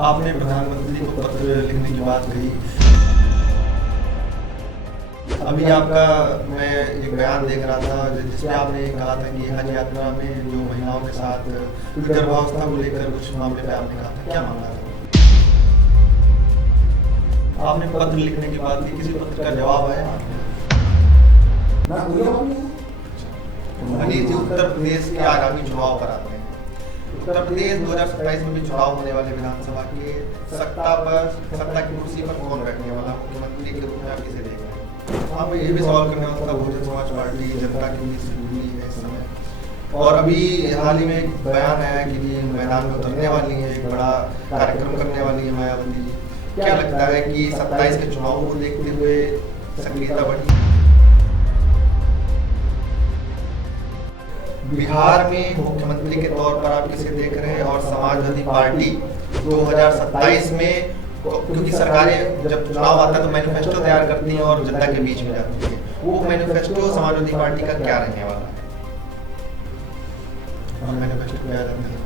आपने प्रधानमंत्री को पत्र लिखने की बात कही। अभी आपका मैं एक बयान देख रहा था जिसमें आपने कहा था कि हज यात्रा में जो महिलाओं के साथ गर्भावस्था को लेकर कुछ मामले पे आपने कहा था, क्या मामला था? आपने पत्र लिखने की बात की, किसी पत्र का जवाब आया आपने? मनीष जी, उत्तर प्रदेश के आगामी चुनाव पर आते हैं। उत्तर प्रदेश 2027 में भी चुनाव होने वाले विधानसभा के सत्ता की कुर्सी पर कौन बैठने वाला, मुख्यमंत्री के रूप में आप किसे देख रहे हैं? आप ये भी सवाल करने वाला था। बहुजन समाज पार्टी जनता के बीच से जुड़ी है इस समय, और अभी हाल ही में एक बयान आया कि मैदान में उतरने वाली है, एक बड़ा कार्यक्रम करने वाली है मायावती जी। क्या लगता है कि 27 के चुनाव को देखते हुए सक्रियता बढ़ी? बिहार में मुख्यमंत्री के तौर पर आप किसे देख रहे हैं? और समाजवादी पार्टी 2027 में, क्योंकि सरकारें जब चुनाव आता है तो मैनिफेस्टो तैयार करती हैं और जनता के बीच में जाती है, वो मैनिफेस्टो समाजवादी पार्टी का क्या रहने वाला है? मैनिफेस्टो क्या रहने वाला है?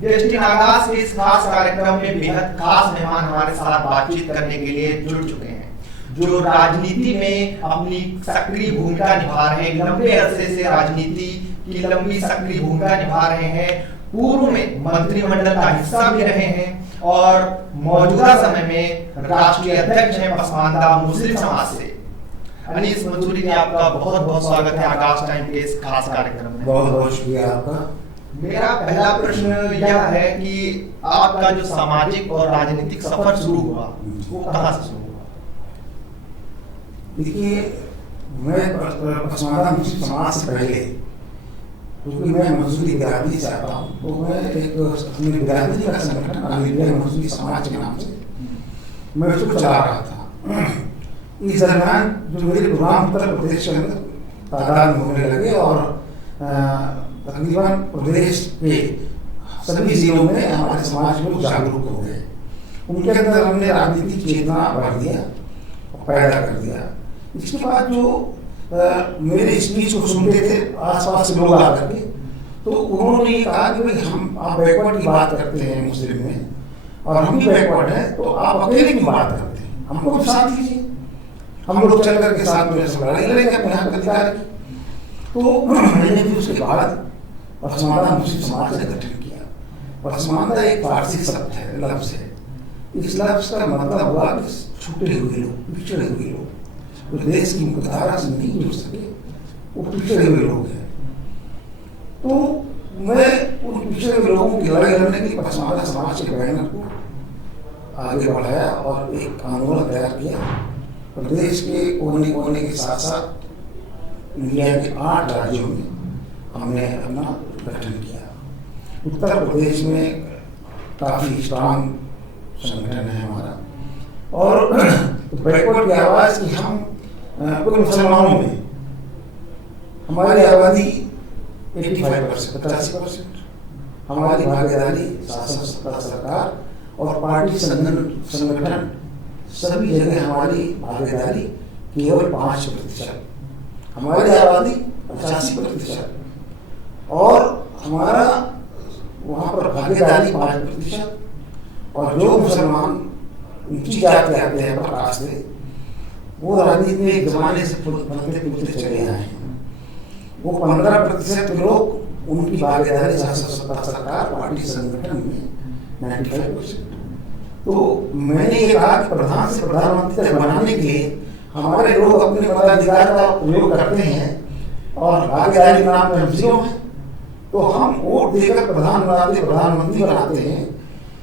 गेस्ट इन आगाज के इस खास कार्यक्रम में बेहद खास मेहमान हमारे साथ बातचीत करने के लिए जुड़ चुके हैं, जो राजनीति में अपनी सक्रिय भूमिका निभा रहे हैं, लंबे अरसे से राजनीति की लंबी सक्रिय भूमिका निभा रहे हैं, पूर्व में मंत्रिमंडल का हिस्सा भी रहे हैं और मौजूदा समय में राष्ट्रीय अध्यक्ष हैं पसमानदा मुस्लिम समाज से। अनीस मंसूरी जी, आपका बहुत बहुत स्वागत है आगाज टाइम के इस खास कार्यक्रम में। बहुत बहुत शुक्रिया आपका। मेरा पहला प्रश्न यह है कि आपका जो सामाजिक और राजनीतिक सफर शुरू हुआ वो कहाँ से शुरू हुआ? देखिए, मैं पसमानदा मुस्लिम समाज से पहले, क्योंकि मैं मजदूरी बिरादरी से आता हूँ, तो मैं एक अपनी बिरादरी का संगठन मजदूरी समाज के नाम से मैं उसको चला रहा था। इस दरमियान जो मेरे प्रोग्राम उत्तर प्रदेश के अंदर तादाद में होने लगे और तकरीबन प्रदेश के सभी जिलों में हमारे समाज में जागरूक हो गए। उनके अंदर हमने राजनीतिक चेतना भर दिया और पैदा कर दिया। इसके बाद जो मेरे स्पीच को सुनते थे आसपास से लोग आकर के, तो उन्होंने ये कहा कि भाई आप बैकवर्ड की बात करते हैं मुस्लिम में और हम भी बैकवर्ड हैं, तो आप अकेले की बात करते हैं, हमको भी साथ लीजिए, हम लोग चल करके साथ में लड़ाई लड़ेंगे अपने हक अधिकार की। तो मैंने भी उसके बाद पसमानदा मुस्लिम समाज का गठन किया। पसमानदा एक फारसी शब्द है, लफ्ज है। इस लफ्ज का मतलब हुआ कि छूटे हुए लोग, पिछड़े हुए लोग, तो देश की मुख्यधारा से नहीं जुड़ सके, वो पिछड़े हुए लोग हैं। तो मैं उन पिछड़े हुए लोगों की लड़ाई लड़ने के लिए पसमानदा समाज के बैनर को आगे बढ़ाया और एक आंदोलन तैयार किया। प्रदेश के कोने कोने के साथ साथ इंडिया के 8 राज्यों में हमने अपना गठन किया। उत्तर प्रदेश में काफ़ी स्ट्रांग संगठन है हमारा, और बैकवर्ड की आवाज़ की हम कुल मुसलमानों में हमारी आबादी 85%, 85%, हमारी भागीदारी शासन सत्ता सरकार और पार्टी संगठन सभी जगह हमारी भागीदारी केवल 5%। हमारी आबादी 85% और हमारा वहाँ पर भागीदारी 5%, और जो मुसलमान ऊंची जात के आते हैं प्रकाश से, वो राजनीति में एक जमाने से पलते पुलते चले आए हैं। वो 15% लोग, उनकी भागीदारी शासन सत्ता सरकार पार्टी संगठन में 95%। तो मैंने ये कहा कि प्रधान से प्रधानमंत्री बनाने के लिए हमारे लोग अपने मताधिकार का प्रयोग करते हैं और भागीदारी के नाम पर हम जीरो हैं, तो हम वोट देकर प्रधानमंत्री बनाते हैं,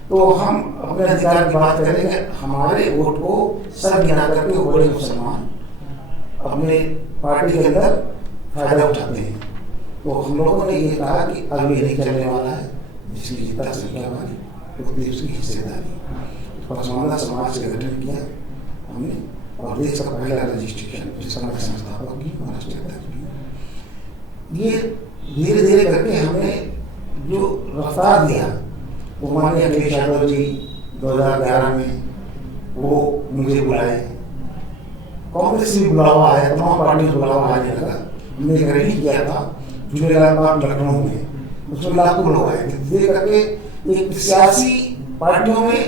तो हम अपने अधिकार की बात करेंगे। हमारे वोट को सर गिना करके बड़े मुसलमान अपने पार्टी के अंदर फायदा उठाते हैं। तो हम लोगों ने ये कहा कि अब ये नहीं चलने वाला है, जिसकी जितना संख्या हमारी उतनी उसकी हिस्सेदारी। पसमानदा समाज का गठन किया हमने, और देश का पहला रजिस्ट्रेशन संस्थापक की महाराष्ट्र की। ये धीरे धीरे करके हमने जो रफ्तार दिया, वो माननीय अखिलेश यादव जी 2011 में वो मुझे बुलाए, कांग्रेस से भी बुलावा आया, तमाम पार्टियों से बुलावा आने लगा। हमने एक रैली किया था झूलेलाल पार्क लखनऊ में, उसमें लाखों लोग आए थे। धीरे करके एक सियासी पार्टियों में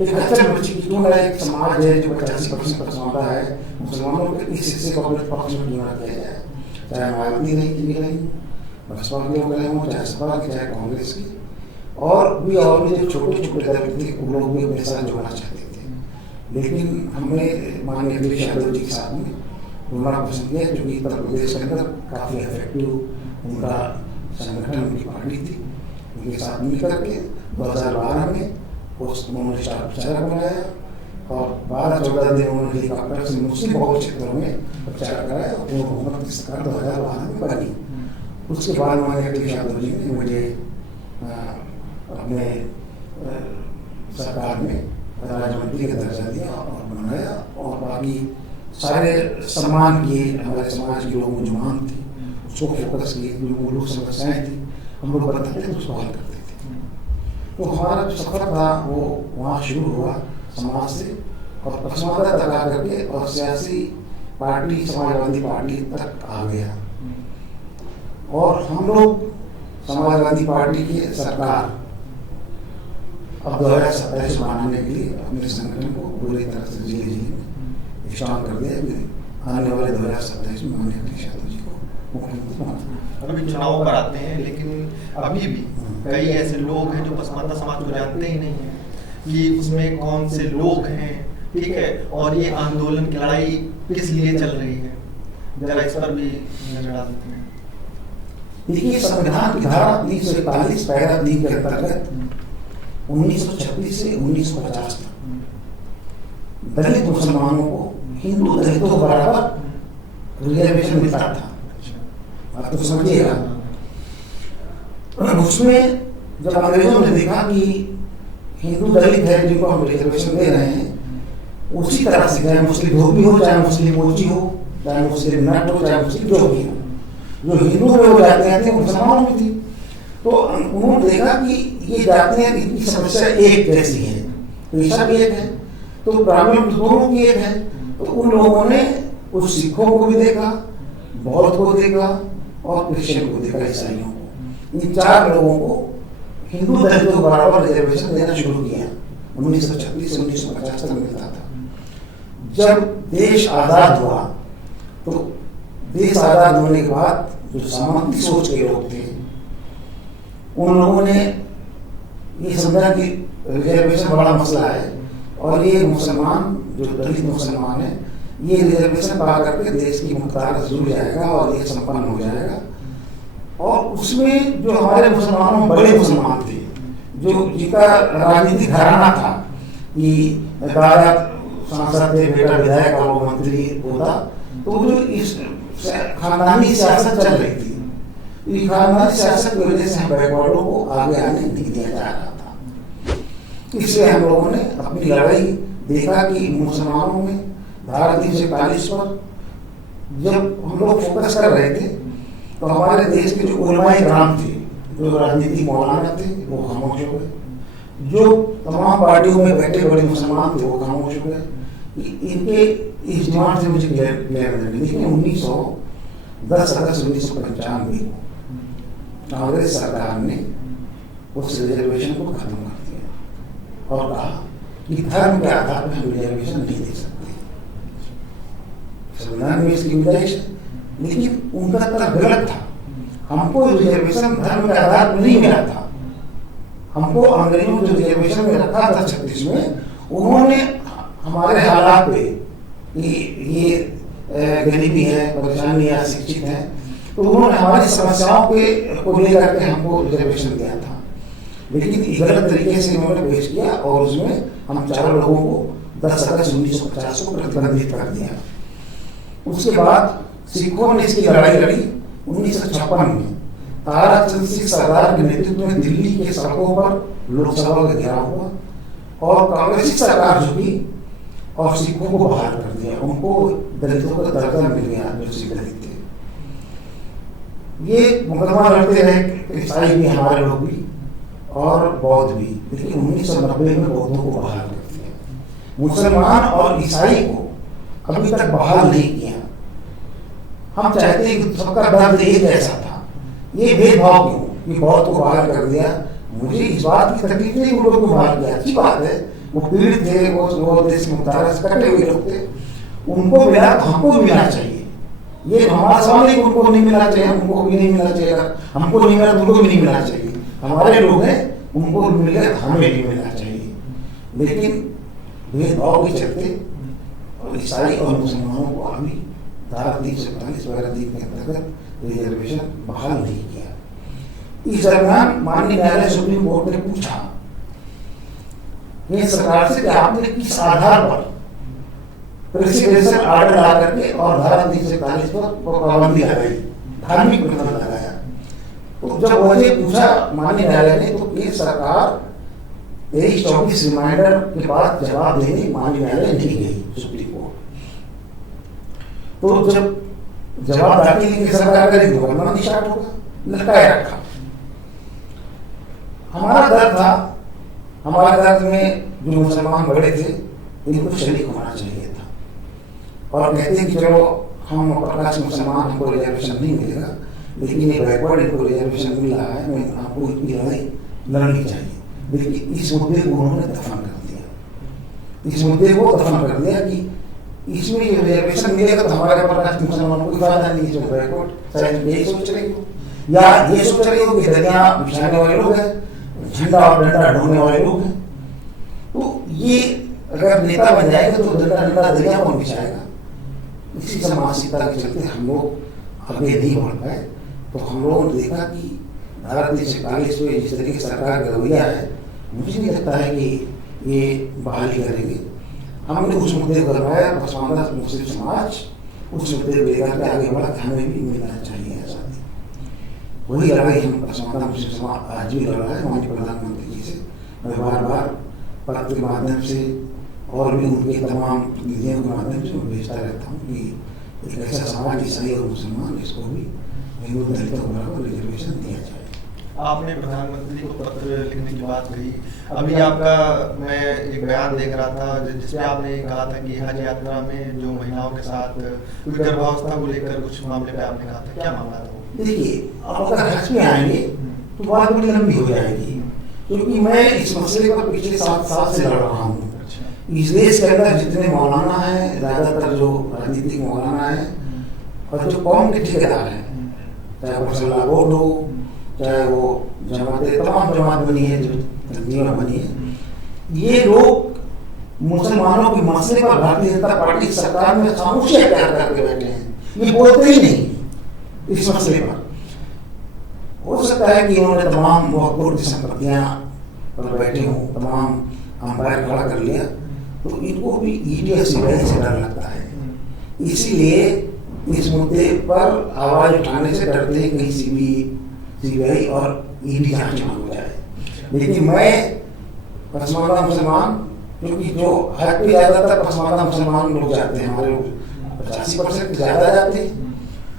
एक हलचल मची कि क्यों ना एक समाज है जो 85% पसमानदा है मुसलमानों के, इस हिस्से को अपने पक्ष में क्यों ना किया जाए, चाहे मायावती रही की रही, बसपा के लोग रहे हों, चाहे सपा की, चाहे कांग्रेस की, और भी जो छोटे छोटे दल थे उन लोग भी अपने साथ जोड़ना चाहते थे। लेकिन हमने माननीय अखिलेश यादव जी के साथ में जुड़ना पसंद किया, क्योंकि उत्तर प्रदेश के अंदर काफ़ी इफेक्टिव उनका संगठन, उनकी पार्टी थी। उनके साथ मिल करके 2012 में उन्होंने स्टार प्रचारक बनाया और 12-14 दिन उन्होंने हेलीकॉप्टर से मुस्लिम बहुल क्षेत्रों में प्रचार कराया और हुकूमत की सरकार 2012 में बनी। उसके बाद माननीय अखिलेश यादव जी ने मुझे अपने सरकार में राज्य मंत्री का दर्जा दिया और बनाया, और बाकी सारे सम्मान किए। हमारे समाज के लोगों की जो मांग थी उसको फोकस किए, जो मूलभूत समस्याएं थी हम लोग बताते थे, उसको हल करते थे। तो हमारा जो सफर था वो वहाँ शुरू हुआ समाज से, और पसमानदा तक आ करके और सियासी पार्टी समाजवादी पार्टी तक आ गया। और हम लोग समाजवादी पार्टी की सरकार अब 2027 बनाने के लिए अपने संगठन को पूरी तरह से जिले जिले में स्ट्रांग कर दिया कि आने वाले 2027 में माननीय अखिलेश यादव जी को मुख्यमंत्री बनाना। अभी चुनाव पर आते हैं, लेकिन अभी भी कई ऐसे लोग हैं जो पसमानदा समाज को जानते ही नहीं है कि उसमें कौन से लोग हैं, ठीक है, और ये आंदोलन की लड़ाई किस लिए चल रही है, जरा इस पर भी नजर डाल देते हैं। देखिए, संविधान की धारा 341 पैरा 3 के अंतर्गत 1936 से 1950 तक दलित मुसलमानों को हिंदू दलितों को बराबर रिजर्वेशन मिलता था। आप तो समझिएगा, उसमें जब अंग्रेजों ने देखा कि हिंदू दलित है जिनको हम रिजर्वेशन दे रहे हैं, उसी तरह से चाहे मुस्लिम धोबी हो, चाहे मुस्लिम मोची हो, चाहे मुस्लिम नट हो, चाहे मुस्लिम जो भी हो, जो हिंदू में वो जातियां थी मुसलमानों में थी। तो उन्होंने देखा कि ये जातियां की समस्या एक जैसी है, पेशा भी एक है, तो ब्राह्मण दोनों की एक है। तो उन लोगों ने उस सिखों को भी देखा, बौद्ध को देखा और क्रिश्चियन को देखा, ईसाइयों को। इन 4 लोगों को हिंदू दलितों को बराबर रिजर्वेशन देना शुरू किया। 1936 से 1950 तक मिलता था। जब देश आजाद हुआ तो देश आजाद होने के बाद जो सामान्य सोच के लोग थे उन लोगों ने ये समझा कि रिजर्वेशन बड़ा मसला है और ये मुसलमान जो दलित मुसलमान है ये रिजर्वेशन पा करके देश की मुख्तार जुड़ जाएगा और ये संपन्न हो जाएगा। और उसमें जो हमारे मुसलमानों बड़े मुसलमान थे, जो जिनका राजनीतिक घराना था कि दादा सांसद थे, बेटा विधायक और वो मंत्री होता, तो जो इस खानदानी सियासत चल रही थी, इस खानदानी सियासत की वजह से हम बैकवर्डों को आगे आने नहीं दिया जा रहा था। इसलिए हम लोगों ने अपनी लड़ाई देखा कि मुसलमानों में धारा 341 पर जब हम लोग फोकस कर रहे थे तो हमारे देश के जो उलमाए कराम थे, जो राजनीतिक मौलाना थे, वो खामोश हो गए। जो तमाम पार्टियों में बैठे बड़े मुसलमान थे वो खामोश हो गए। इनके इस डिमांड से मुझे क्लियर नहीं। लेकिन 10 अगस्त 1995 कांग्रेस सरकार ने उस रिजर्वेशन को खत्म कर दिया और कहा कि धर्म के आधार पर हम रिजर्वेशन नहीं दे सकते। संविधान में इसकी गुंजाइश है, लेकिन उनका तर्क गलत था। हमको रिजर्वेशन धर्म के आधार पर नहीं मिला था। हमको अंग्रेजों जो रिजर्वेशन में रखा था 36 में, उन्होंने हमारे हालात पे ये गरीबी है, परेशानी है, अशिक्षित है, तो उन्होंने हमारी समस्याओं को लेकर के हमको रिजर्वेशन दिया था। लेकिन गलत तरीके से उन्होंने पेश किया और उसमें हम 4 लोगों को 10 अगस्त 1950 को प्रतिबंधित कर दिया। उसके बाद सिखों ने इसकी लड़ाई लड़ी 1956 में। ताराचंद सिंह सरदार के नेतृत्व में दिल्ली के सड़कों पर लोकसभा का घेराव हुआ और कांग्रेसी सरकार झुकी और सिखों को बहाल कर दिया। उनको दलितों का दर्जा मिल गया जो सिख दलित थे। ये मुकदमा लड़ते रहे ईसाई भी, हमारे लोग भी और बौद्ध भी, लेकिन 1990 में बौद्धों को बहाल कर दिया। मुसलमान और ईसाई को अभी तक बहाल नहीं किया। हम चाहते हैं कि सबका दर्द एक जैसा था, ये भेदभाव क्यों कि बहुत को बाहर कर दिया? मुझे इस बात की तकलीफ नहीं उन लोगों को बाहर किया, अच्छी बात है, वो पीड़ित थे, वो देश मुख्तार से कटे हुए लोग थे, उनको मिला तो हमको भी मिलना चाहिए। ये हमारा सवाल है कि उनको नहीं मिलना चाहिए, हमको भी नहीं मिलना चाहिए, हमको नहीं मिला तो उनको भी नहीं मिलना चाहिए। हमारे लोग हैं, उनको मिले तो हमें भी मिलना चाहिए। लेकिन भेदभाव के चलते और ईसाई और मुसलमानों को अभी धारा 347 वगैरह के अंतर्गत रिजर्वेशन बहाल नहीं किया। इस दरमियान माननीय न्यायालय सुप्रीम कोर्ट ने पूछा केंद्र सरकार से कि आपने किस आधार पर प्रेसिडेंशियल ऑर्डर ला करके और धारा 347 पर पाबंदी लगाई, धार्मिक प्रतिबंध लगाया। तो जब वजह पूछा माननीय न्यायालय ने तो केंद्र सरकार 23-24 रिमाइंडर के बाद जवाब देने माननीय न्यायालय नहीं गई सुप्रीम कोर्ट। तो जब जवाब दाखिल की सरकार करेगी तो गवर्नमेंट स्टार्ट होगा, लटकाए रखा। हमारा दर्द था, हमारे दर्द में जो मुसलमान बड़े थे इनको शरीक होना चाहिए था और कहते कि चलो हम प्रकाश मुसलमान, हमको रिजर्वेशन नहीं मिलेगा, लेकिन ये बैकवर्ड इनको रिजर्वेशन मिल रहा है, मैं आपको इतनी लड़ाई लड़नी चाहिए। लेकिन इस मुद्दे को उन्होंने दफन कर दिया, इस मुद्दे को दफन कर दिया कि इसमें ये रिजर्वेशन मिलेगा तो हमारे प्रकाश मुसलमान को फायदा नहीं है। बैकवर्ड शायद यही सोच रही हो या ये सोच रही हो कि दरिया बिछाने वाले लोग हैं, झंडा और डंडा ढोने वाले लोग हैं। तो ये अगर नेता बन जाएगा तो डंडा दरिया कौन बिछाएगा? इसी मानसिकता के चलते हम लोग आगे नहीं बढ़ पाए। तो हम लोगों ने देखा कि धारा 347 में जिस तरीके की सरकार का रवैया है, मुझे नहीं लगता है कि ये बहाली करेंगे। हमने उस मुद्दे को करवाया, पसमानदा मुस्लिम समाज उस मुद्दे को लेकर के आगे बढ़ा कि हमें भी मिलना चाहिए ऐसा। वही लड़ाई हम पसमानदा मुस्लिम समाज आज भी लड़ रहा है माननीय प्रधानमंत्री जी से। मैं बार बार पत्र के माध्यम से और भी उनके तमाम प्रतिनिधियों के माध्यम से भेजता रहता हूँ कि एक ऐसा समाज ईसाई और मुसलमान जिसको भी हिंदू दलितों को बराबर रिजर्वेशन दिया जाए। आपने प्रधानमंत्री को पत्र लिखने की बात कही, अभी आपका मैं एक बयान देख रहा था जिसमें आपने कहा था कि हज यात्रा में जो महिलाओं के साथ गर्भावस्था को लेकर कुछ मामले पे आपने कहा था, क्या मामला था? देखिए, अब अगर हज में आएंगे तो बात बड़ी लंबी हो जाएगी, क्योंकि मैं इस मसले पर पिछले 7 साल से लड़ रहा हूँ। इस देश के अंदर जितने मौलाना हैं, ज्यादातर जो राजनीतिक मौलाना है और जो कौम के ठेकेदार हैं, चाहे वो बोर्ड हो, चाहे वो जमातें, तमाम जमात बनी है, जो तंजीमें बनी है, ये लोग मुसलमानों के मसले पर भारतीय जनता पार्टी सरकार में खामोशी अख्तियार करके बैठे हैं। ये बोलते ही नहीं इस मसले पर। हो सकता है कि इन्होंने तमाम वक्फ की संपत्तियां पर बैठे हों, तमाम अंपायर खड़ा कर लिया, तो इनको भी ईडी और सीबीआई से डर लगता है। इसीलिए इस मुद्दे पर आवाज उठाने से डरते हैं कहीं सीबीआई और ईडी जांच हो जाए। लेकिन मैं पसमानदा मुसलमान, क्योंकि जो हज पे ज्यादातर पसमानदा मुसलमान लोग जाते हैं, हमारे लोग 85% ज्यादा जाते हैं,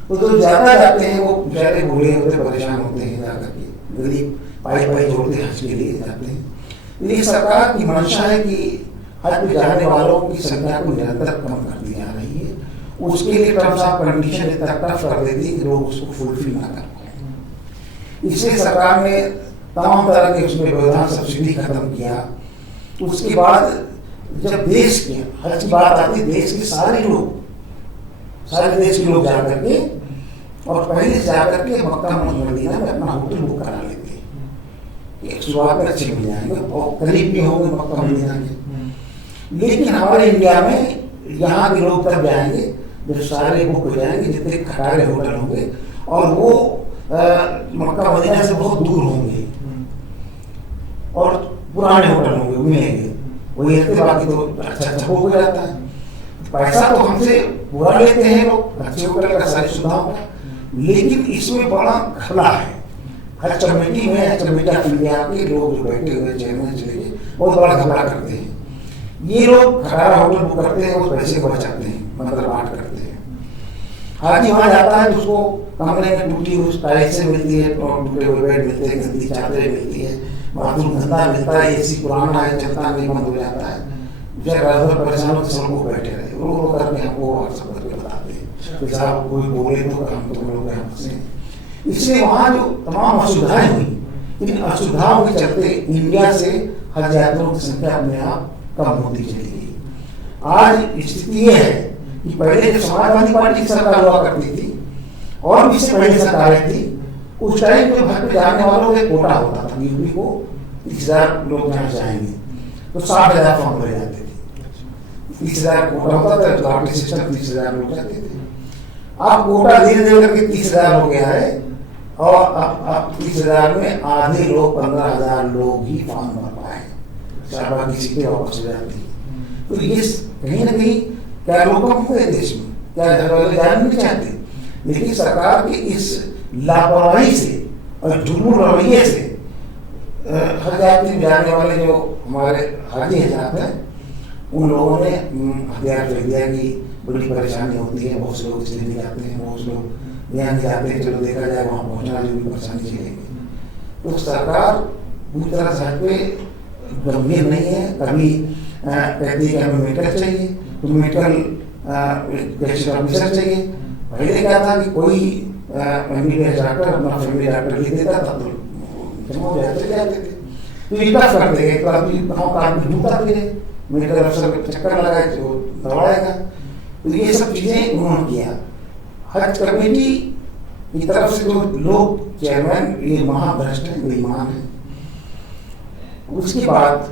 तो जो ज्यादा जाते हैं वो बेचारे बूढ़े होते, परेशान होते हैं, जाकर के गरीब पाई जोड़ते हज के लिए जाते हैं। लेकिन सरकार की मंशा है कि हज पे जाने वालों की संख्या को निरंतर कम कर दी जा रही है। उसके लिए टर्म्स ऑफ कंडीशन इतना टफ कर देती है कि लोग उसको फुलफिल ना कर पाए। इसलिए सरकार ने तमाम तरह के उसमें व्यवधान सब्सिडी खत्म किया। उसके बाद जब देश के हज की बात आती है, देश के सारे देश के लोग जाकर के और पहले से जाकर के मक्का मदीना में अपना होटल बुक करा लेते हैं। एक शुरुआत में अच्छे मिल जाएंगे और करीब भी होंगे मक्का मदीना के। लेकिन हमारे इंडिया में यहाँ के लोग तब जाएंगे जब सारे बुक हो जाएंगे, जितने खटारे होटल होंगे, और वो मक्का मदीना से बहुत दूर होंगे और पुराने होटल होंगे, मिलेंगे वही रहते, बाकी तो अच्छा हो जाता है। पैसा तो हमसे पूरा लेते हैं लोग, अच्छे होटल का सारी सुविधाओं का, लेकिन इसमें बड़ा घपला है। हज कमेटी में, हज कमेटी ऑफ इंडिया के लोग जो बैठे हुए चेयरमैन चले गए, बहुत बड़ा घपला करते हैं। ये लोग खटारा होटल बुक करते हैं, उस पैसे को बचाते हैं, मतलब बांट करते हैं। हाजी वहाँ जाता है, उसको कमरे में टूटी हुई टाइल्स से मिलती है, टूटे हुए बेड मिलते हैं, गंदी चादरें मिलती है, बाथरूम गंदा मिलता है, एसी पुराना है, चलता नहीं, बंद हो जाता है। रात भर परेशान होकर सब लोग बैठे रहे, वो लोग करके हमको व्हाट्सएप करके बताते हैं कि साहब कोई बोले तो हम तो लोग हमसे। इसलिए वहाँ जो तमाम असुविधाएं हुई, इन असुविधाओं के चलते इंडिया से हज यात्रियों की संख्या अपने आप कम होती चली गई। आज स्थिति ये है कि पहले जो समाजवादी पार्टी की सरकार हुआ करती थी और भी इससे पहले सरकारें थी, उस टाइम जो घर पे जाने वालों का कोटा होता था, यूपी को 30,000 लोग जहाँ जाएंगे तो 60,000 फॉर्म भरे जाते थे। 30,000 कोटा होता था, तो लॉटरी सिस्टम 30,000 लोग जाते थे। अब कोटा धीरे धीरे करके 30,000 हो गया है और अब 30,000 में आधे लोग 15,000 लोग ही फॉर्म भर पाए, बाकी सीटें वापस हो जाती है। तो ये कहीं ना कहीं क्या लोग कम हुए देश में, क्या घर वाले जाना नहीं चाहते, लेकिन सरकार की इस लापरवाही से और जुनून रवैये से हज यात्री जाने वाले जो हमारे हाजी हजरात हैं, उन लोगों ने हथियार कर दिया कि बड़ी परेशानी होती है, बहुत से लोग इसलिए नहीं जाते हैं, बहुत से लोग यहाँ नहीं जाते हैं, चलो देखा जाए वहाँ पहुँचना जो भी परेशानी झेलेंगे। तो सरकार पूरी तरह से पे गंभीर नहीं है। कभी कहती है कि हमें मेडिकल चाहिए, तो मेडिकल गैजेटेड ऑफिसर चाहिए। पहले क्या था कि कोई एमबीबीएस डॉक्टर अपना फैमिली डॉक्टर लिख देता था तो जमा हो जाते थे। तो ये टफ करते हैं, गाँव का आदमी ढूंढता भी है, मेडिकल अफसर चक्कर लगाए तो दौड़ाएगा। तो ये सब चीज़ें उन्होंने किया। हज कमेटी की तरफ से जो लोग चेयरमैन, ये महाभ्रष्ट है, बेईमान है। उसके बाद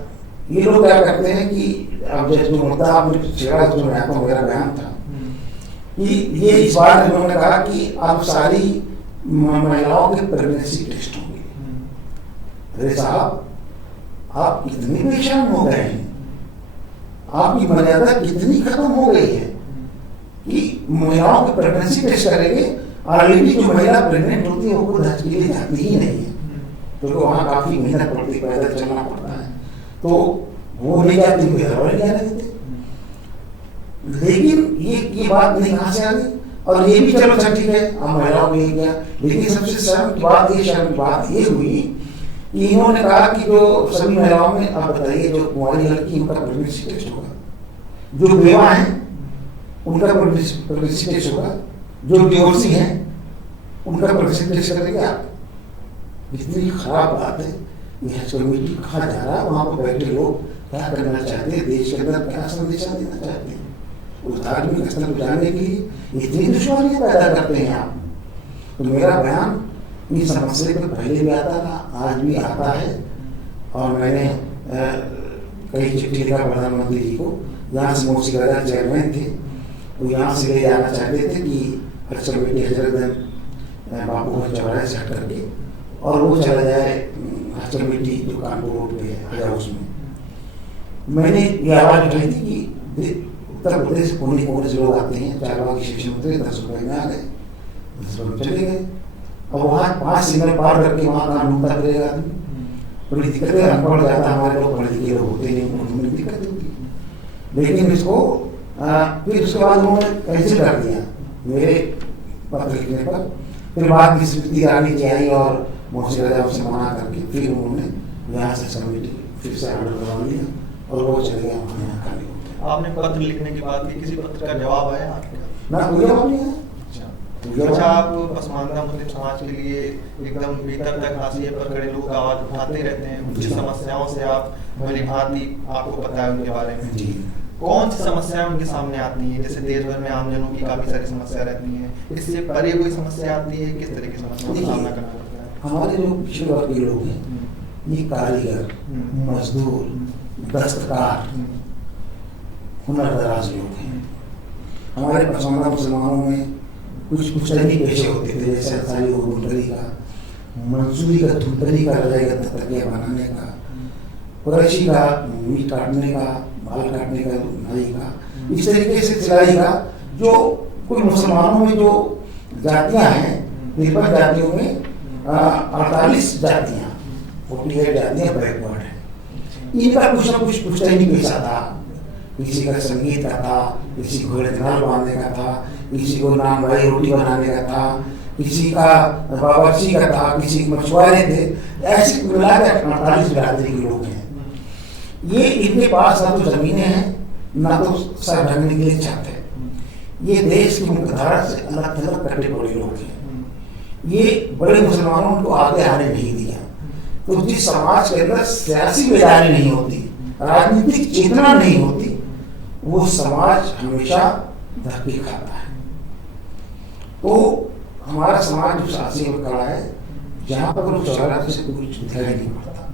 ये लोग क्या करते हैं कि अब जो मुद्दा आपने छेड़ा, जो मेरा बयान था कि ये इस बार इन्होंने कहा कि अब सारी महिलाओं के प्रेगनेंसी टेस्ट होंगे। अरे साहब, आप कितने परेशान हो गए हैं, आपकी मर्यादा कितनी खत्म हो गई है कि महिलाओं के प्रेगनेंसी टेस्ट करेंगे। ऑलरेडी जो महिला प्रेग्नेंट होती है वो खुद हज के लिए जाती ही नहीं है, क्योंकि वहाँ काफी मेहनत पड़ती, पैदल चलना पड़ता है, तो वो नहीं जाती, कोई घर वाले जाने देते। लेकिन ये बात नहीं कहाँ से आ गई। और ये भी चलो अच्छा ठीक है, हम महिलाओं में गया, लेकिन सबसे शर्म की बात ये हुई कि इन्होंने कहा कि जो सभी महिलाओं में, आप बताइए, जो कुंवारी लड़की उनका प्रेगनेंसी टेस्ट होगा, जो बेवा है उनका प्रेगनेंसी टेस्ट होगा, जो डिवोर्सी हैं उनका प्रेगनेंसी टेस्ट करेंगे आप। इतनी खराब बात है। यह कमेटी कहाँ जा रहा है, वहाँ पर बैठे लोग क्या करना चाहते हैं, देश के अंदर क्या संदेशा देना चाहते हैं, उस धार्मिक स्थल को जाने के लिए इतनी दुश्वारियां पैदा करते हैं आप। तो मेरा बयान इस समस्या पर पहले भी आता था, आज भी आता है। और मैंने कई चिट्ठी लिखा प्रधानमंत्री जी को। यहाँ से मोर्शी गदा चेयरमैन थे, तो यहाँ से ले जाना चाहते थे कि हज कमेटी हजरतगंज बापू को चौराहे से हट करके और वो चला जाए हज कमेटी जो कानपुर रोड पे है, हज हाउस में। मैंने ये आवाज उठाई थी कि उत्तर प्रदेश कोने कोने से लोग आते हैं, चारबाग स्टेशन उतरे, 10 रुपये में आ गए, 10 रुपये चले गए। अब वहाँ 5 सिग्नल पार करके वहाँ काम ढूंढता फिरेगा आदमी, बड़ी दिक्कत है। अनपढ़ जाता, हमारे लोग पढ़े लिखे लोग होते नहीं, उन्हें दिक्कत होती। लेकिन इसको फिर उसके बाद उन्होंने कैंसिल कर दिया मेरे पत्र लिखने पर। फिर बाद की स्मृति ईरानी जी आई और मोहसिन रजा से मना करके फिर उन्होंने यहाँ से कमेटी फिर से ऑर्डर करवा लिया और वो चले गया वहाँ यहाँ खाली होते। आपने पत्र लिखने की बात की, किसी पत्र का जवाब आया आपका? ना, कोई जवाब नहीं है। अच्छा, आप पसमानदा मुस्लिम समाज के लिए एकदम भीतर तक हाशिए पर खड़े लोग आवाज उठाते रहते हैं, उनकी समस्याओं से आप भली भांति आपको पता है उनके बारे में। जी, कौन सी समस्याएं उनके सामने आती हैं? जैसे देश भर में आमजनों की काफी सारी समस्या रहती हैं, इससे परे कोई समस्या आती है? किस तरह की समस्याओं का सामना करना पड़ता है? हमारे जो पिछड़े वर्ग के लोग हैं, ये कारीगर, मजदूर, दस्तकार, हुनरदराज लोग हैं। हमारे पसमानदा मुसलमानों में कुछ अन्य पेशे होते थे, जैसे अंसारी को गुंटरी का, मंसूरी का, धुंतरी का, रजाई का तकिया बनाने का, कुरैशी का मीट काटने का, बाल काटने का, नाई का, इस तरीके से सिलाई का। जो कुछ मुसलमानों में जो जातियां हैं, 53 जातियों में 48 जातियां, 48 जातियां बैकवर्ड हैं। इनका कुछ ना कुछ नहीं पेशा था। किसी का संगीत का था, किसी को घोड़े नाल बांधने का था, किसी को नान भाई रोटी बनाने का था, किसी का बावर्ची का था, किसी के मछुआरे थे। ऐसे मिलाकर 48 बिरादरी के लोग हैं। ये इनके पास ना तो जमीनें हैं, ना तो सर ढकने के लिए छत है। ये देश की मुख्यधारा से अलग थलग कटे पड़े लोग हैं। ये बड़े मुसलमानों को आगे आने नहीं दिया। तो जिस समाज के अंदर सियासी बेदारी नहीं होती, राजनीतिक चेतना नहीं होती, वो समाज हमेशा धक्के खाता है। तो हमारा समाज जो शासी में खड़ा है, जहाँ पर लोग चौराहे से कुछ दिखाई नहीं पड़ता,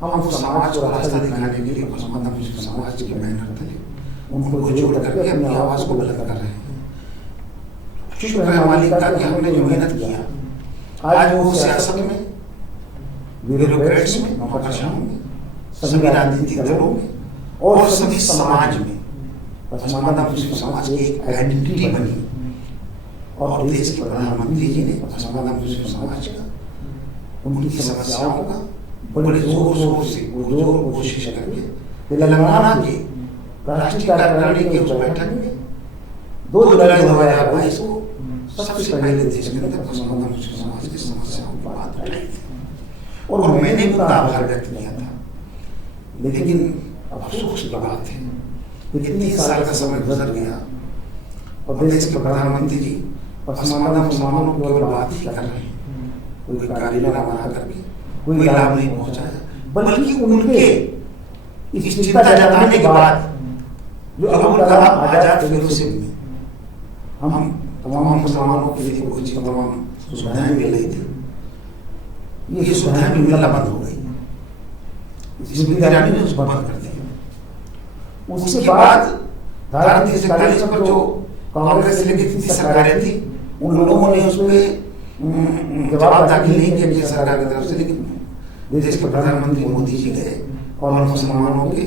हम उस समाज को रास्ता दिखाने के लिए समाज की मेहनत करते हैं, उनको जोड़ करके अपनी आवाज को बुलंद कर रहे हैं। शुक्र है मालिक का कि हमने जो मेहनत किया, आज वो सियासत में, ब्यूरोक्रेट्स में, नौकरशाहों में, सभी राजनीतिक दलों में और सभी समाज में पसमानदा मुस्लिम समाज की एक आइडेंटिटी बनी। और देश के प्रधानमंत्री जी ने पसमानदा मुस्लिम समाज का, उनकी समस्याओं का बड़े जोर शोर से जोर कोशिश करके तेलंगाना के राष्ट्रीय कार्यकारिणी की उस बैठक में 2 जुलाई 2022 को सबसे पहले देश के अंदर पसमानदा मुस्लिम समाज की समस्याओं की बात उठाई थी और मैंने उनका आभार व्यक्त किया था। लेकिन अफसोस की बात है, इतने साल का समय गुजर गया और देश के प्रधानमंत्री जी पसमानदा मुसलमानों की केवल बात ही कर रहे हैं, कोई कार्यक्रम बना करके कोई लाभ नहीं पहुंचाया, बल्कि उनके इस चिंता जताने के बाद जो अबुल कलाम आजाद फेलोशिप में हम तमाम मुसलमानों के लिए कुछ तमाम सुविधाएं मिल रही थी, ये सुविधाएं मिलना बंद हो गई। स्मृति ईरानी ने उसको बंद कर दिया। उसके बाद धारा 341 पर जो कांग्रेस से लेकर जितनी सरकारें थी, उन लोगों ने उस पर जवाब दाखिल नहीं किया केंद्र सरकार की तरफ से, लेकिन देश के प्रधानमंत्री मोदी जी गए और मुसलमानों के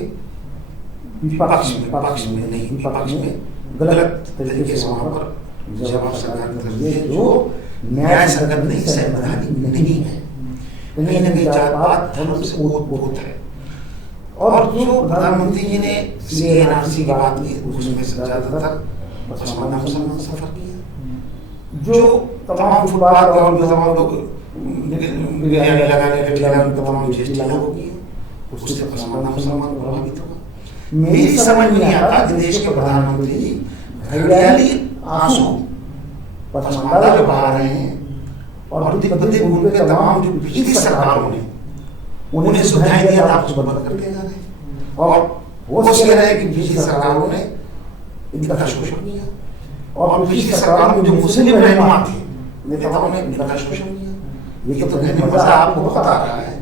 विपक्ष में नहीं, विपक्ष में गलत तरीके से वहां पर जवाब सरकार की तरफ से जो न्याय संगत नहीं, संवैधानिक नहीं है, कहीं न कहीं जात पात धर्म से ओत-पोत है। और जो प्रधानमंत्री जी ने CAR की बात की, उसमें से ज्यादातर पसमानदा मुसलमान सफर किया। जो तमाम फुटपाथ और जो तमाम लोग बिरयानी लगाने के ठेला में तमाम GST लागू किए, उससे पसमानदा मुसलमान प्रभावित हुआ। मेरी समझ नहीं आता कि देश के प्रधानमंत्री जी हरियाली आंसू पसमानदा जो बहा रहे हैं और उनके तमाम जो पिछली सरकारों ने उन्हें सुझाव दिया था, उसको बंद करके जा रहे हैं और वो कह रहे हैं कि पिछली सरकारों ने इनका शोषण किया और पिछली सरकारों में जो मुस्लिम रहनुमा थे, नेताओं ने इनका शोषण किया। ये तो कहने मजा आपको बहुत आ रहा है,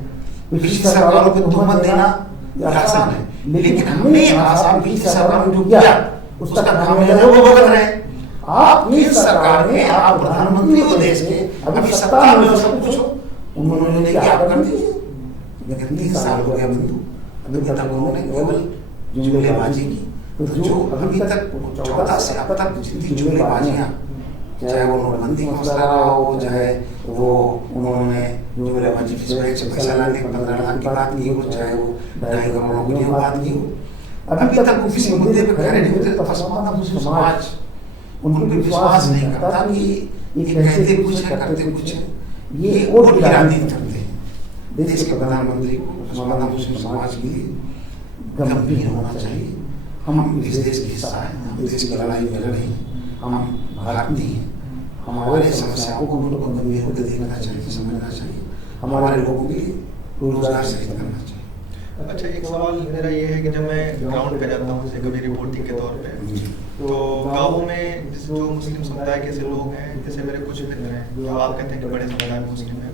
पिछली सरकारों पे तुहमत देना आसान है, लेकिन हमने आसान पिछली सरकारों में जो किया उसका खामियाजा लोग भुगत रहे हैं। आप इस सरकार में, आप प्रधानमंत्री हो देश के, अभी सत्ता में सब कुछ हो, उन्होंने क्या कर दिया? 30 साल हो गया बंधु, अभी तक उन्होंने केवल जुमलेबाजी की। तो जो अभी तक 14 से अब तक जितनी जुमलेबाजियां, चाहे वो नोटबंदी मसला हो, चाहे वो उन्होंने जुमलेबाजी से पैसा लाने 15 लाख की बात की हो, चाहे वो 2.5 करोड़ की बात की हो, अभी तक किसी मुद्दे पे खड़े नहीं होते। तो पसमानदा मुस्लिम समाज उन पर विश्वास नहीं करता कि ये कहते कुछ है करते कुछ है, ये वोट की राजनीति करते हैं। देश के प्रधानमंत्री को पसमानदा मुस्लिम समाज के लिए गंभीर होना चाहिए। हम इस देश के हिस्सा हैं, हम देश की लड़ाई में लड़ रहे हैं, हम भारतीय हैं, हमारे समस्याओं को गंभीर होकर देखना चाहिए, समझना चाहिए, हमारे लोगों के लिए रोजगार सृजित करना चाहिए। अच्छा, एक सवाल मेरा ये है कि जब मैं ग्राउंड पे जाता हूँ, जैसे कभी रिपोर्टिंग के तौर पे, तो गाँवों में जो मुस्लिम समुदाय के ऐसे लोग हैं, जैसे मेरे कुछ मित्र हैं जो आप कहते हैं कि बड़े समुदाय मुस्लिम हैं,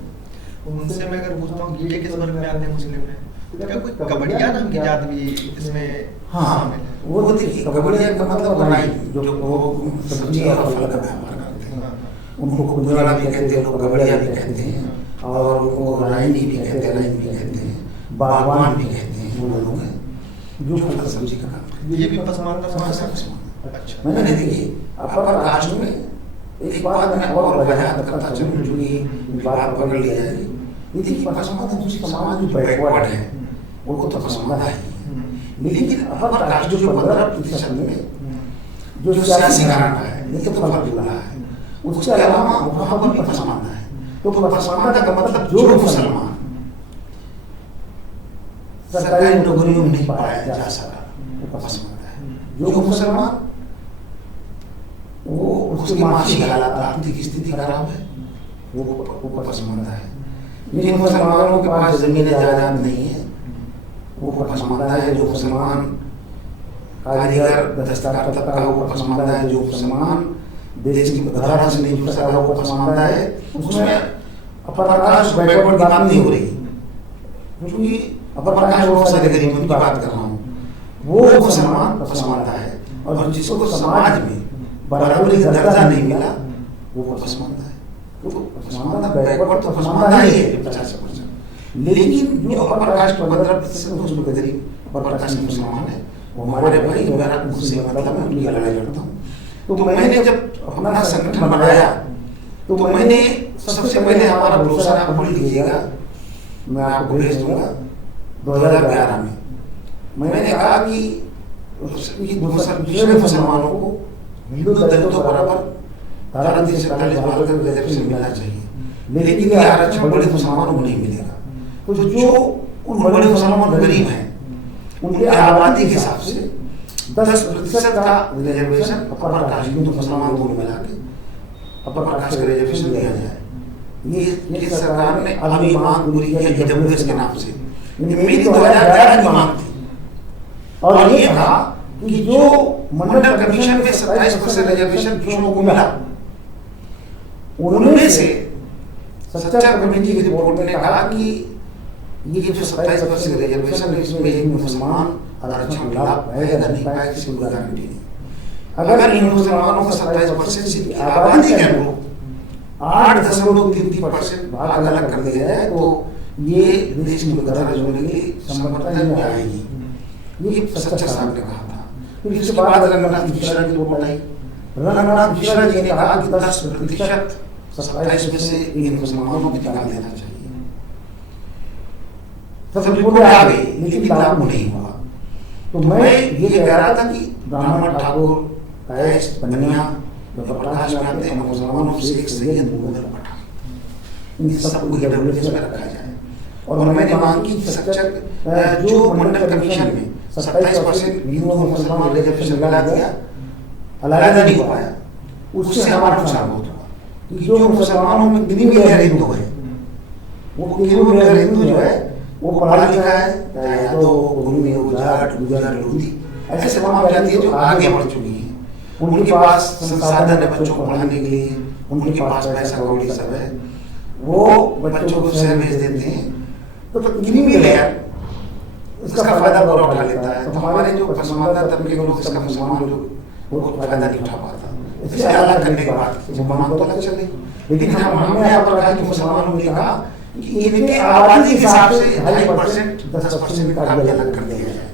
उनसे मैं अगर पूछता हूँ कि ये किस वर्ग में आते हैं मुस्लिम में, तो क्या कोई कबड्डिया नाम की जात भी इसमें शामिल है? वो देखिए, कबड्डिया का मतलब बनाई जो सब्जी और फल का व्यापार करते हैं, उनको कुंजवाला भी कहते हैं, लोग कबड्डिया भी कहते हैं, और उनको राइनी भी कहते हैं, राइन भी कहते हैं, बागवान भी कहते हैं। वो लोग हैं जो फल सब्जी का काम करते हैं। ये भी पसमानदा समाज है। अच्छा, मैंने देखिए अपर राष्ट्र में एक बात मैंने और वजाहत करता चलूं, जो ये बात पकड़ ली जाएगी। ये देखिए, पसमानदा मुस्लिम समाज जो बैकवर्ड है उनको तो पसमानदा है, लेकिन अपर राष्ट्र जो 15% में जो सियासी घराना है, ये तो फल फूला है, उसके अलावा वहाँ पर भी पसमानदा है। तो पसमानदा का मतलब जो मुसलमान सरकारी नौकरियों में नहीं पाया जा सका, वो पसमानदा है। जो मुसलमान वो उसकी माशी हालात, आर्थिक स्थिति खराब है, वो पसमानदा है। जिन मुसलमानों के पास जमीन जायदाद नहीं है वो पसमानदा है। जो मुसलमान कारीगर दस्तकार तबका वो पसमानदा है। जो मुसलमान देश की धारा से नहीं जुड़ सका वो पसमानदा है। उसमें अपर प्रकाश बैकवर्ड की बात नहीं हो रही, क्योंकि अपर प्रकाश बहुत सारे गरीबों की बात कर रहा हूँ। वो मुसलमान पसमानदा है और जिसको समाज में बराबरी का दर्जा नहीं मिला वो पसमानदा है। तो पसमानदा बैकवर्ड तो पसमानदा ही है 50%। लेकिन जो अपर कास्ट 15% उसमें गरीब अपर कास्ट मुसलमान है वो हमारे भाई, मेरा उनसे मतलब मैं उनकी लड़ाई लड़ता हूँ। तो मैंने जब अपना संगठन बनाया तो मैंने सबसे पहले हमारा भरोसा आप पढ़ लीजिएगा, मैं आपको भेज दूंगा 2011 में मैंने कहा कि दूसरे मुसलमानों को हिंदू दलितों बराबर धारा 347 बहाल रिजर्वेशन मिलना चाहिए, लेकिन ये आरक्षण बड़े मुसलमानों को नहीं मिलेगा। तो जो उन बड़े मुसलमान गरीब हैं उनके आबादी के हिसाब से 10% का रिजर्वेशन अपर कास्ट हिंदू मुसलमान दोनों मिला के अपर कास्ट का रिजर्वेशन दिया जाए। ये सरकार ने अभी मांग पूरी की ईडब्ल्यूएस के नाम से। मेरी 2011 की मांग थी और ये कहा कि जो मंडल कमीशन में 27% रिजर्वेशन पुरुषों को मिला उनमें से सच्चा कमेटी की रिपोर्ट ने कहा कि ये जो 27% रिजर्वेशन है इसमें एक मुसलमान आरक्षण लाभ पाएगा नहीं पाएगा किसी को गारंटी नहीं। अगर इन मुसलमानों का 27% की आबादी के अनुरूप 8.33% भाग अलग कर दिया जाए तो ये देश की मुद्रा जोड़ने की संभावना में आएगी। ये सच्चा साहब ने कहा था। फिर इसके बाद रंगनाथ मिश्रा की रिपोर्ट आई। रंगनाथ मिश्रा जी ने कहा कि 10% 27 में से इन मुसलमानों को निकाल देना चाहिए। सब रिपोर्टें आ गई लेकिन लागू नहीं हुआ। तो मैं ये कह रहा था कि ब्राह्मण ठाकुर कैश पन्निया प्रकाश में आते हैं मुसलमानों से एक सैयद मुगल पठान इन सबको ईडब्ल्यूएस में रखा जाए। और मैंने मांग की सच्चा जो मंडल कमीशन में 27% हिंदुओं को मुसलमान रिजर्वेशन मिला दिया अलग नहीं हो पाया, उससे हमारा नुकसान बहुत हुआ। क्योंकि जो मुसलमानों में क्रीमी हिंदू है वो क्रीमी हिंदू जो है वो पढ़ा लिखा है, चाहे यादव गुरमी हो जाट गुजर लूदी ऐसे तमाम जातियां जो आगे बढ़ चुकी हैं। उनके पास संसाधन है बच्चों को पढ़ाने के लिए, उनके पास पैसा कौड़ी सब है, वो बच्चों को शहर भेज देते हैं। तो क्रीमी लेयर इसका फायदा पूरा उठा लेता है। तो हमारे जो पसमानदा तबके के लोग इसका मुसलमान लोग वो फायदा नहीं उठा पाता। इससे अलग करने के बाद मुसलमान तो अलग चले, लेकिन हमने अपना मुसलमानों ने कहा कि इनके आबादी के हिसाब से 2.5% 10% का भी अलग कर दिया जाए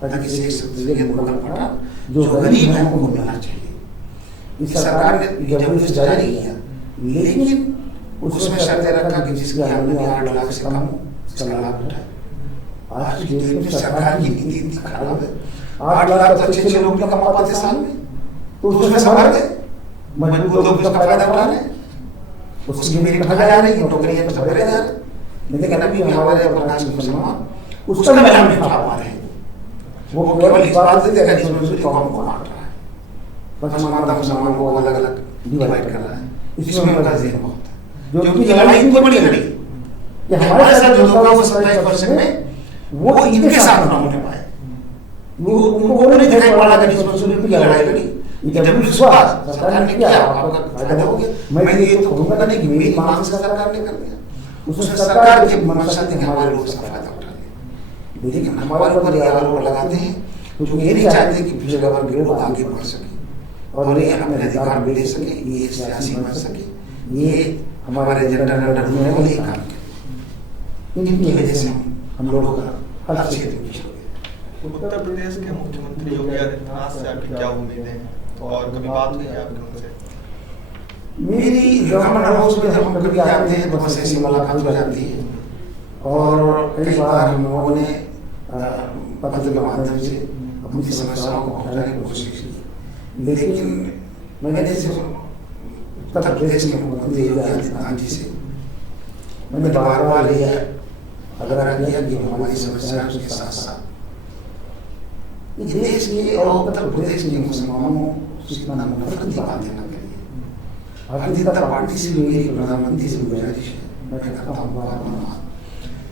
ताकि सैयद मुगल पठान जो गरीब हैं उनको मिलना चाहिए। इस सरकार ने ईडब्ल्यूएस जारी किया लेकिन उसमें शर्त रखा कि जिसकी आमदनी 8 लाख से कम हो उसका लाभ उठाए। आज की डेट में सरकार की नीति इतनी खराब है, 8 लाख तो अच्छे लोग नहीं कमा पाते साल में, तो उसमें संभाल गए मजबूर लोग उसका फायदा उठा रहे हैं, उसकी मेरी कहा जा रही है नौकरियां तो भरे जा रहे। लेकिन अभी हमारे प्रकाश मुसलमान उसका मिला नहीं उठा पा रहे हैं। वो केवल इस बात से देखा जिसमें दूसरी कौम को बांट रहा है, पसमानदा मुसलमान को अलग अलग डिवाइड कर रहा है। इसमें उनका ज़हन बहुत है जो उनकी लड़ाई इतनी बड़ी लड़ी कि हमारे साथ जो होगा वो 27% में वो इनके साथ ना होने पाए। वो उनको वो नहीं दिखाई पड़ा कि इसमें की लड़ाई लड़ी ईडब्ल्यूएस सरकार ने किया आपका फायदा हो गया। मैं ये तो कहूँगा नहीं कि मेरी मांग से सरकार ने कर दिया, उसमें सरकार की मंशा थी कि हमारे लोग इसका फायदा उठा लें। लेकिन हमारे ऊपर ये आरोप लगाते हैं जो ये नहीं चाहते कि पिछड़े वर्ग के लोग आगे बढ़ सके और ये अपने अधिकार ले सके, ये सियासी बन सके, ये हमारे एजेंडा ढूंढने वाले काम करें। इनकी वजह से हम लोगों का हर क्षेत्र में पिछड़ गए। उत्तर प्रदेश के मुख्यमंत्री योगी आदित्यनाथ से आपकी क्या उम्मीदें हैं और कभी बात हुई है आपकी उनसे? मेरी ब्राह्मण हाउस में हम कभी आते हैं तो बस ऐसी मुलाकात हो जाती है और कई बार हम लोगों ने पत्र के माध्यम से अपनी समस्याओं को पहुंचाने की कोशिश की। लेकिन मैंने उत्तर प्रदेश के मुख्यमंत्री योगी आदित्यनाथ जी से मैंने बार बार यह आग्रह किया कि हमारी समस्याओं के साथ साथ इस देश के और उत्तर प्रदेश के मुसलमानों से इतना नफरत की बातें न करिए। भारतीय जनता पार्टी से मेरी प्रधानमंत्री से गुजारिश है, मैं करता हूँ बार-बार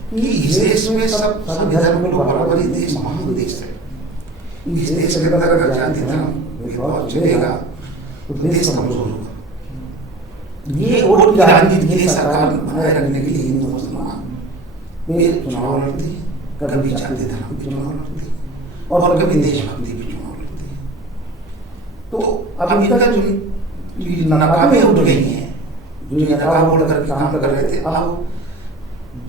कि इस देश में सब सभी धर्म लोग बराबर, इस देश महान देश है। इस देश के अंदर अगर जाति धर्म भेदभाव चलेगा तो देश कमजोर होगा। ये वोट की राजनीति के लिए सरकार बनाए रखने के लिए हिंदू मुसलमान वे चुनाव लड़ते हैं, कभी जाति धर्म के चुनाव लड़ते हैं और कभी देशभक्ति के चुनाव लड़ते हैं। तो अभी तक जो नकाबें उठ गई हैं, जो नकाब उठ करके काम कर रहे थे, अब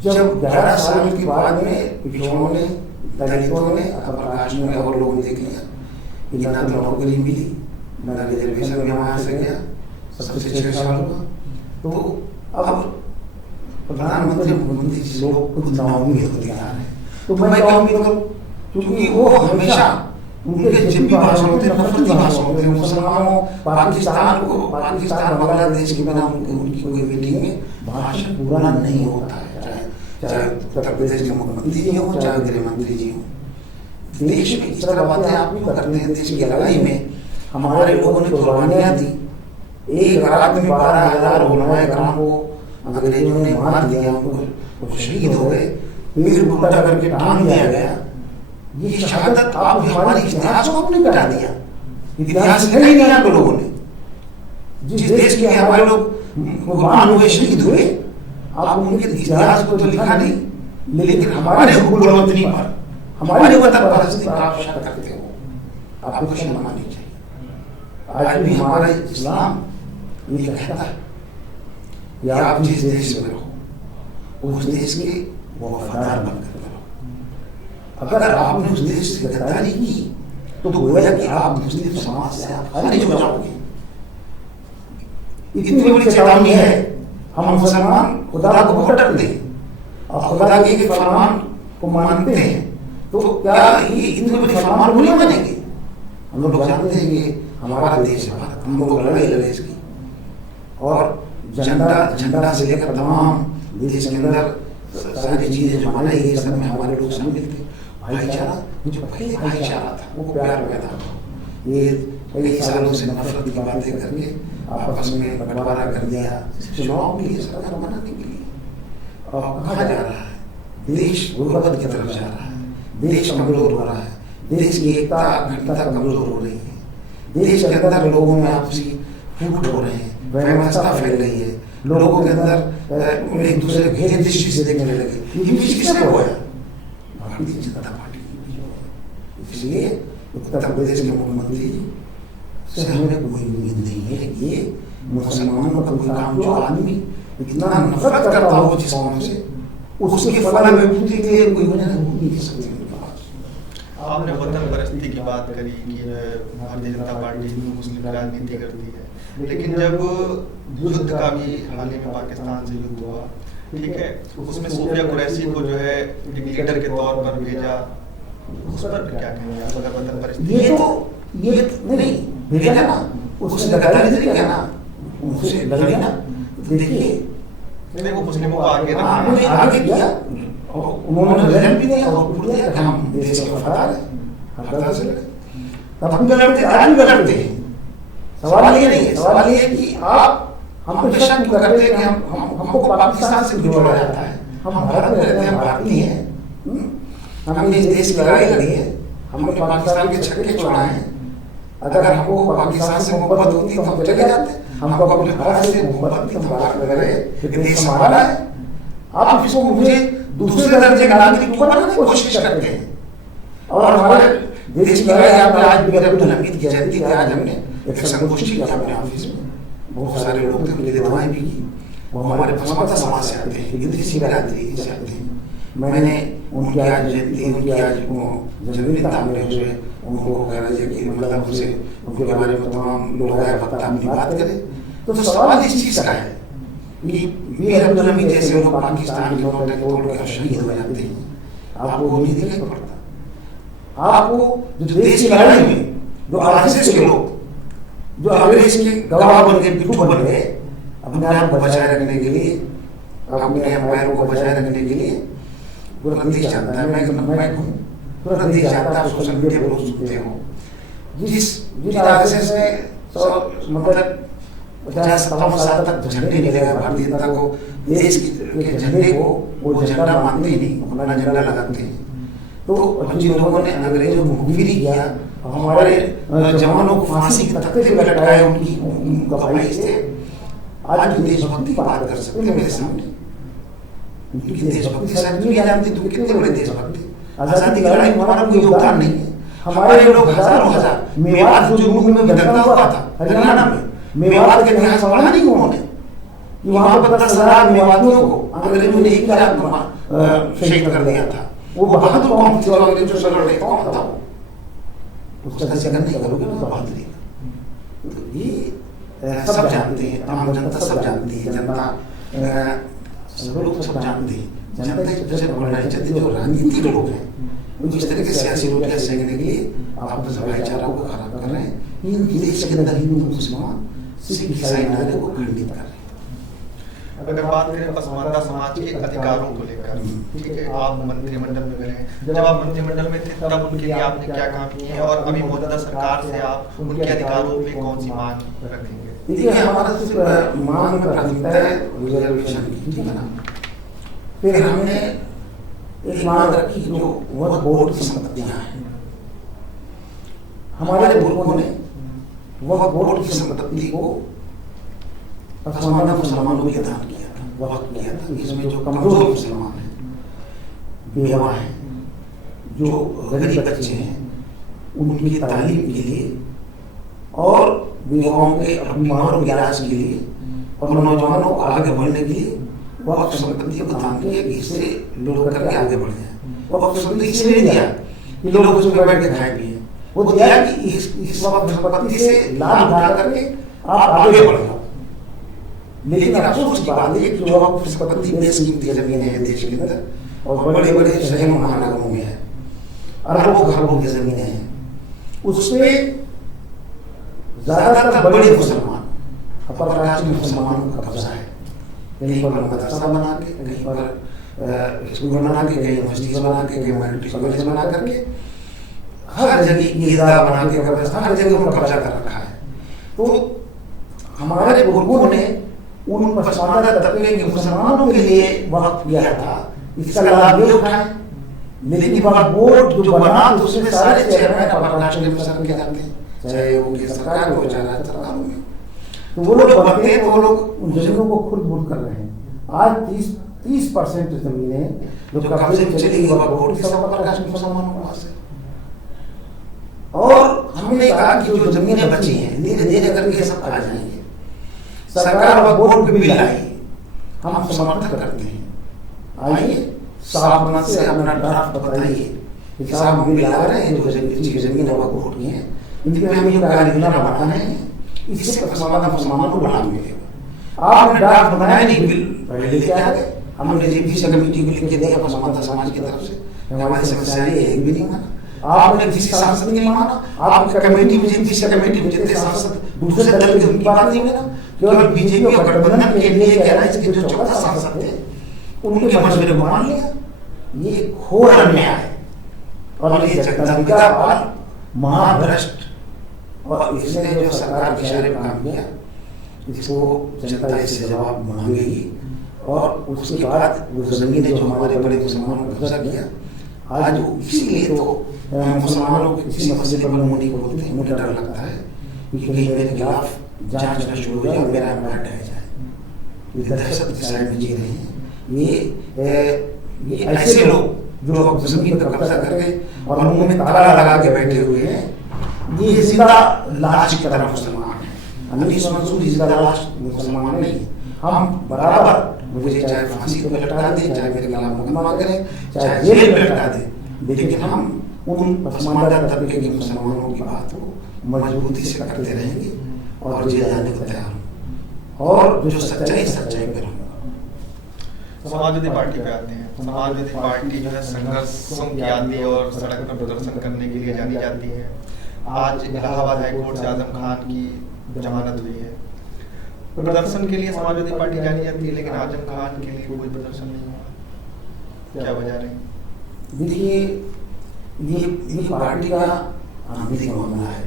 जब 11 साल के बाद में पिछड़ों ने, दलितों ने, अपराधियों ने और लोगों ने देख लिया कि ना तो नौकरी मिली, ना रिजर्वेशन में वहाँ से गया, सबसे 6 साल हुआ, तो अब प्रधानमंत्री मुख्यमंत्री जी लोग खुद नाउम्मीद होते जा रहे हैं। तो मैं नाउम्मीद हूँ क्योंकि वो हमेशा उनके जब भी भाषण होते हैं, नफरती भाषण होते हैं मुसलमानों, पाकिस्तान को, पाकिस्तान बांग्लादेश के बिना उनकी कोई मीटिंग में भाषण पूरा नहीं होता है, चाहे उत्तर प्रदेश के मुख्यमंत्री जी हो, चाहे गृह मंत्री जी हो। देश में इस तरह बातें आप भी करते हैं। देश की लड़ाई में हमारे लोगों ने कुर्बानियां दी, एक रात में 12,000 उलमाए कराम को अंग्रेजों ने मार दिया, उनको शहीद हो गए, पीर उल्टा करके टांग दिया गया। ये शहादत आप हमारे इतिहास को आपने मिटा दिया, इतिहास लिखा ही नहीं आप लोगों ने। जिस देश के हमारे लोग कुर्बान हुए, शहीद हुए, आप उनके इतिहास को तो लिखा नहीं, लेकिन हमारे हुकूमत वतनी पर, हमारे वतन परस्ती पर आप शक करते हो। आपको शर्म आनी चाहिए। आज भी हमारा इस्लाम ये कहता है कि आप जिस देश में रहो उस देश के वफादार बनकर रहो। अगर आपने उस देश से गद्दारी की तो गोया कि आप मुस्लिम समाज से आप खारिज हो जाओगे। इतनी बड़ी चेतावनी है। हम मुसलमान खुदा को बहुत डरते हैं और खुदा के फरमान को मानते हैं, तो क्या ये इतने बड़े फरमान को नहीं मानेंगे? हम लोग जानते हैं कि हमारा देश है भारत, हम लोग लड़ाई लड़े इसकी, और झंडा से लेकर तमाम देश के अंदर सारी चीजें जो बनाई गई सब में हमारे लोग शामिल थे। भाईचारा, जो पहले भाईचारा था वो प्यार पैदा हुआ। ये कई सालों से नफरत की बातें करके आपस में बंटवारा कर दिया चुनाव के लिए, सरकार बनाने के लिए। और कहा जा रहा है देश गुर्बत की तरफ जा रहा है, देश कमजोर हो रहा है, देश की एकता अखंडता कमजोर हो रही है, देश के अंदर लोगों में आपसी फूट हो रहे हैं, व्यवस्था फैल रही है, लोगों के अंदर एक दूसरे घेर दृष्टि से देखने लगे। ये बीच किसने बोया? भारतीय जनता पार्टी की। इसलिए उत्तर प्रदेश के मुख्यमंत्री से हमें कोई उम्मीद नहीं है कि ये मुसलमानों का कोई काम, जो आदमी इतना नफरत करता हो जिस कौम से, उसके फल विभूति के लिए कोई वजह नहीं कह सकते। आपने वतन परस्ती की बात करी कि भारतीय जनता पार्टी हिंदू मुस्लिम राजनीति करती है, लेकिन जब युद्ध का भी हाल ही में पाकिस्तान से युद्ध हुआ, ठीक है, उसमें सूफिया कुरैशी को जो है एक लीडर के तौर पर भेजा, उस पर क्या कहेंगे आप? अगर वतन परस्ती ये नहीं भेजा ना, उसने गद्दारी नहीं किया ना, उनसे लड़ ना। देखिए नहीं, वो मुस्लिमों को आगे आगे किया, उन्होंने रिजल्ट भी दिया और पूछ दिया कि हम देश के वफादार हैं, हरकत से लड़े। तब हम भी लड़ते, आज भी लड़ते हैं। सवाल ये नहीं है, सवाल ये है कि आप हम तो शक करते हैं कि हमको पाकिस्तान से जोड़ा जाता है। हम भारत में रहते हैं, भारतीय हैं, हमने इस देश की लड़ाई लड़ी है, हमने पाकिस्तान के छक्के छोड़ाए हैं। अगर हमको पाकिस्तान से मोहब्बत होती तो हम चले जाते, हमको अपने भारत से मोहब्बत थी, हम भारत में रहे, ये देश हमारा है। आप इसको मुझे दूसरे दर्जे का नागरिक क्यों बनाने की कोशिश करते हैं? और हमारे देश की लड़ाई आपने आज भी अब्दुल हमीद की जयंती थी, आज हमने एक संगोष्ठी किया अपने ऑफिस में, बहुत सारे लोग थे, उनके लिए दुआएं भी की। वो हमारे पसंदीदा समाज से आते हैं, इदरीसी बिरादरी से आते हैं। मैंने उनकी आज जयंती, उनकी आज जन्मदिन था, हमने उनको कह रहे थे कि मतलब उनसे उनके बारे में तमाम लोग आए वक्त अपनी बात करें। तो सवाल इस चीज़ का है कि वीर अब्दुल हमीद जैसे लोग पाकिस्तान के लोग तोड़कर शहीद हो जाते हैं, आपको उम्मीद नहीं पड़ता? आपको जो देश की लड़ाई में जो आरएसएस के लोग, जो अंग्रेज के गवाह बन गए, पिट्ठू बन गए, अपने आप को बचाए रखने के लिए, अपने एम्पायर को बचाए रखने के लिए, पूरा देश जानता है, मैं हूँ, पूरा देश जानता है, सोशल मीडिया पर लोग सुनते हो, जिस आरएसएस ने मतलब 50-57 तक झंडे नहीं लगा भारतीय जनता को, देश के झंडे को वो झंडा मानते ही नहीं, अपना झंडा लगाते हैं। तो जिन लोगों ने अंग्रेजों को मुखबिरी किया, हमारे जवानों को फांसी के तख्ते पे लटकाया, उनका भाई थे, आज देशभक्ति की बात कर सकते हैं मेरे सामने। उनकी देशभक्ति शायद दुनिया जानती, तुम कितने बड़े देशभक्त थे। आजादी की लड़ाई में हमारा कोई योगदान नहीं है। हमारे लोग हजारों हजार, मेवात जो जून में घटना हुआ था हरियाणा में, मेवात का इतिहास पढ़ा नहीं उन्होंने कि वहां पर 10,000 मेवातियों को अंग्रेजों ने एक रात शहीद कर दिया था। वो बहादुर कौन थे? अंग्रेजों से लड़ रहे कौन था? उसका जिक्र नहीं करोगे ना तो बहादुरी। ये सब जानते हैं, आम जनता सब जानती है, जनता लोग सब जानते हैं। जनता की सबसे बड़ी जनता जो राजनीतिक लोग हैं, जिस तरह के सियासी रोटियां सेकने के लिए आपस में भाईचारा को खराब कर रहे हैं, इन देश के अंदर हिंदू मुसलमान सिख ईसाई नारे को खंडित कर रहे हैं। अगर बात करें पसमानदा समाज के अधिकारों को लेकर, ठीक है, आप मंत्रिमंडल में रहे, जब आप मंत्रिमंडल में थे तब उनके लिए आपने क्या काम किए हैं, और अभी मौजूदा सरकार से आप उनके अधिकारों पे कौन सी मांग रखेंगे? देखिए, हमारा सिर्फ मांग में प्राथमिकता है रिजर्वेशन की, ठीक है ना। फिर हमने एक मांग रखी जो वक्फ बोर्ड की संपत्तियां हैं। हमारे बुजुर्गों ने वक्फ बोर्ड की संपत्ति को पसमानदा मुसलमानों को दान किया था, वक्फ किया था। इसमें जो कमजोर मुसलमान हैं, बेवा हैं, जो गरीब बच्चे हैं, उनकी तालीम के लिए और बेवाओं के बीमारों के इलाज के लिए और नौजवानों को आगे बढ़ने के लिए वक्फ संपत्ति को दान किया कि इससे लोग करके आगे बढ़ जाए। वक्फ संपत्ति इसलिए दिया कि लोग उसमें बैठ के खाए पिए, वो दिया कि इस वक्फ संपत्ति से लाभ उठा करके आप आगे बढ़ जाओ। लेकिन अफसोस की बात है कि जो वक्फ संपत्ति बेशकीमती जमीनें हैं देश के अंदर, और बड़े बड़े शहरों महानगरों में है, अरबों खरबों की जमीनें हैं, उसमें ज्यादातर बड़े मुसलमान, अपर कास्ट मुसलमानों का कब्जा है। कहीं पर मदरसा बना के, कहीं पर स्कूल बना के, कहीं यूनिवर्सिटी बना के, कहीं माइनॉरिटी कॉलेज बना करके, हर जगह ईदगाह बना के, हर जगह उन्होंने कब्जा कर रखा है। तो हमारे बुजुर्गों ने उन पसमानदा तबके के मुसलमानों के लिए वक्फ किया था, इसका लाभ ये उठाए। लेकिन वक्फ बोर्ड जो बना तो उसमें सारे चेयरमैन अपर कास्ट के मुसलमान के जाते हैं, चाहे वो की सरकार हो चाहे राज्य सरकार में। तो वो लोग बनते हैं तो वो लोग उन जमीनों को खुद बुर्द कर रहे हैं। आज 30% जमीनें जो कब्जे में चली गई वक्फ बोर्ड की, सब अपर कास्ट मुसलमानों के पास है। और हमने कहा कि जो जमीनें बची हैं धीरे धीरे करके सब आ जाएंगे। सरकार वक्फ बोर्ड पे बिल आई, हम समर्थन करते हैं। आइए साफ मन से अपना ड्राफ्ट बताइए कि साहब हम बिल ला रहे हैं, जो जमीन वक्फ बोर्ड की है इनके पे हमें कार्य योजना बनाना है, इससे पसमानदा मुसलमानों को लाभ मिलेगा। आपने ड्राफ्ट बनाया नहीं, बिल पहले लेके आ गए, हमने जेपी से कमेटी को लिख के दिया पसमानदा समाज की तरफ से, हमारी समस्या ये एक भी नहीं माना। आपने किसी सांसद नहीं माना, आपकी कमेटी में जेपी से कमेटी में जितने सांसद दूसरे दल के उनकी बात नहीं माना, केवल बीजेपी और गठबंधन के लिए कह रहा है कि जो 14 सांसद थे उनके मशवरे को मान लिया। ये घोर अन्याय है और ये जगदम्बिका पाल महाभ्रष्ट, और इसने जो सरकार के इशारे पर काम किया, इसको जनता इससे जवाब मांगेगी। और उसके बाद वो जमीनें जो हमारे बड़े मुसलमानों ने कब्जा किया, आज वो इसीलिए तो मुसलमानों के किसी मसले पर मुंह नहीं खोलते हैं। उन्हें डर लगता है कि कहीं मेरे खिलाफ जांच न शुरू हो जाए, मेरा एम्पायर ढह जाए। ये दहशत के साइड में जी रहे हैं। ये ऐसे लोग जो जमीन पर कब्जा करके और मुंह में ताला लगा के बैठे हुए हैं, ये जिंदा लाश की तरह मुसलमान है। अनीस मंसूर जिंदा लाश मुसलमान नहीं है। हम बराबर, मुझे चाहे फांसी पे लटका दे, चाहे मेरे खिलाफ मुकदमा करें, चाहे जेल में लटका दे, लेकिन हम उन पसमानदा तबके के मुसलमानों की बात को मजबूती से करते रहेंगे और जेल जाने को तैयार हूँ। और जो सच्चाई सच्चाई पे रहूँगा। समाजवादी पार्टी पे आते हैं। समाजवादी पार्टी जो है संघर्षों की आती है और सड़क पर प्रदर्शन करने के लिए जानी जाती है। आज इलाहाबाद हाईकोर्ट से आजम खान की जमानत हुई है। प्रदर्शन के लिए समाजवादी पार्टी जानी जाती है, लेकिन आजम खान के लिए कोई प्रदर्शन नहीं हुआ। क्या वजह रही? देखिए, ये पार्टी का आंतरिक मामला है,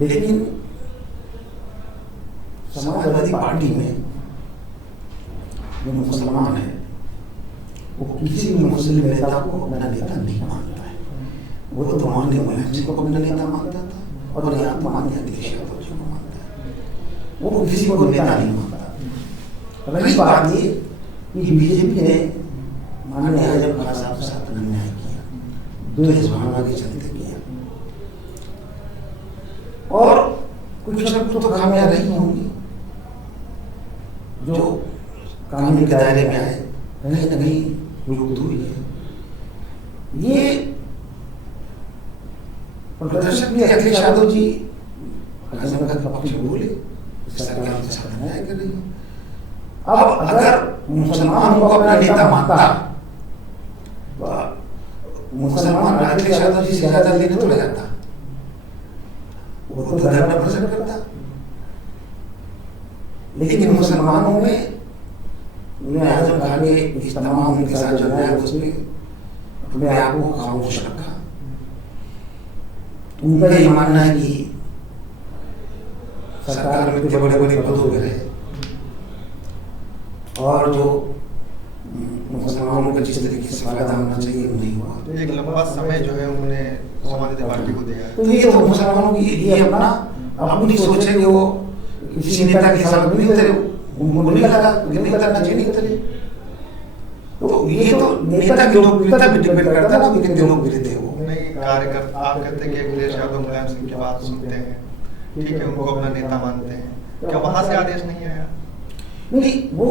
लेकिन समाजवादी पार्टी में जो मुसलमान है वो किसी भी मुस्लिम नेता को अपना नेता नहीं मानता है। वो तो मानने मुलायम सिंह को अपना नेता मानता था और यहाँ तो मानने अखिलेश यादव जी को मानता है। वो किसी को नेता नहीं मानता। रही बात ये कि बीजेपी ने माननीय आजम खान साहब के साथ अन्याय किया, द्वेष भावना के चलते किया, और कुछ न कुछ तो खामियां रही होंगी जो कानून के दायरे में आए, कहीं न कहीं विलुप्त हुई है। ये प्रदर्शन में अखिलेश यादव जी आजम खान के पक्ष में बोले, सरकार के साथ अन्याय कर रही है। अब अगर मुसलमान को अपना नेता मानता तो मुसलमान अखिलेश यादव जी से ज्यादा लेने तो जाता, वो तो धर्म प्रदर्शन करता। लेकिन मुसलमानों में आजम खान के इस तमाम उनके साथ जो है उसमें अपने आप को खामोश रखा। उनका ये मानना है कि सरकार में जो बड़े बड़े पदों पर है और जो मुसलमानों का जिस तरीके से फायदा होना चाहिए वो नहीं हुआ। एक लंबा समय जो है उन्होंने समाजवादी पार्टी को दिया। तो ये तो मुसलमानों की ये अपना अपनी सोच है कि वो किसी नेता के साथ नहीं उतरे, उनको नहीं लगा नहीं करना चाहिए, नहीं उतरे। तो ये तो नेता की लोकप्रियता भी डिपेंड करता है ना, कितने लोकप्रिय थे वो। नहीं कार्यकर्ता आप कहते हैं कि अखिलेश यादव मुलायम सिंह की बात सुनते हैं, ठीक है, उनको अपना नेता मानते हैं, क्या वहां से आदेश नहीं आया? नहीं, वो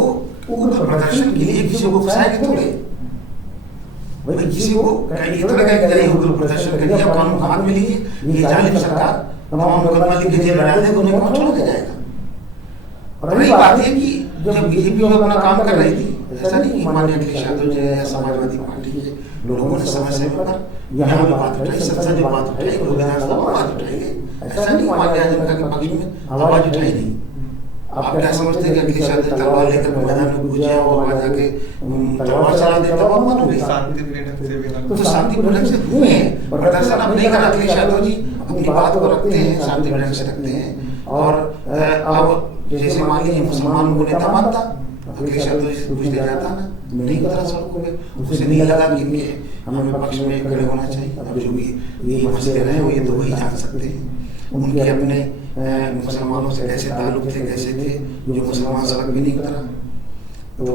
उग्र प्रदर्शन के लिए किसी को फंसाएंगे थोड़े, भाई किसी को ये थोड़ा कहेंगे अरे उग्र प्रदर्शन करिए, अब कानून हाथ में लीजिए, ये जालिम सरकार तमाम मुकदमा लिख के जेल डाल देगा, उन्हें कौन छोड़ के जाएगा। और अगली बात है कि जब बीजेपी अपना काम कर रही थी, ऐसा नहीं कि माननीय अखिलेश यादव जी या समाजवादी पार्टी के लोगों ने समय समय पर यहाँ भी बात उठाई, संसद में बात उठाई, विधानसभा में बात उठाई, ऐसा नहीं माननीय आजम खान के पक्ष में आवाज उठाई नहीं। आप क्या समझते हैं कि अखिलेश यादव तलवार लेकर मैदान में घुस जाए और वहां जाके तलवार चला देता तो अवमान हो गया। शांतिपूर्ण ढंग से भी तो शांतिपूर्ण ढंग से हुए हैं, प्रदर्शन अब नहीं कर अखिलेश यादव जी अपनी बात को रखते हैं, शांतिपूर्ण ढंग से रखते हैं। और अब जैसे मान लीजिए मुसलमान को नेता मानता, अखिलेश यादव जी से पूछने जाता ना, नहीं पता सबको, उसे नहीं लगा कि इनके हमें पक्ष में खड़े होना चाहिए। अब जो भी ये मसले रहे वो ये तो वही जान सकते हैं, उनके अपने मुसलमानों से कैसे ताल्लुक थे, कैसे थे, जो मुसलमान सड़क भी नहीं करा तो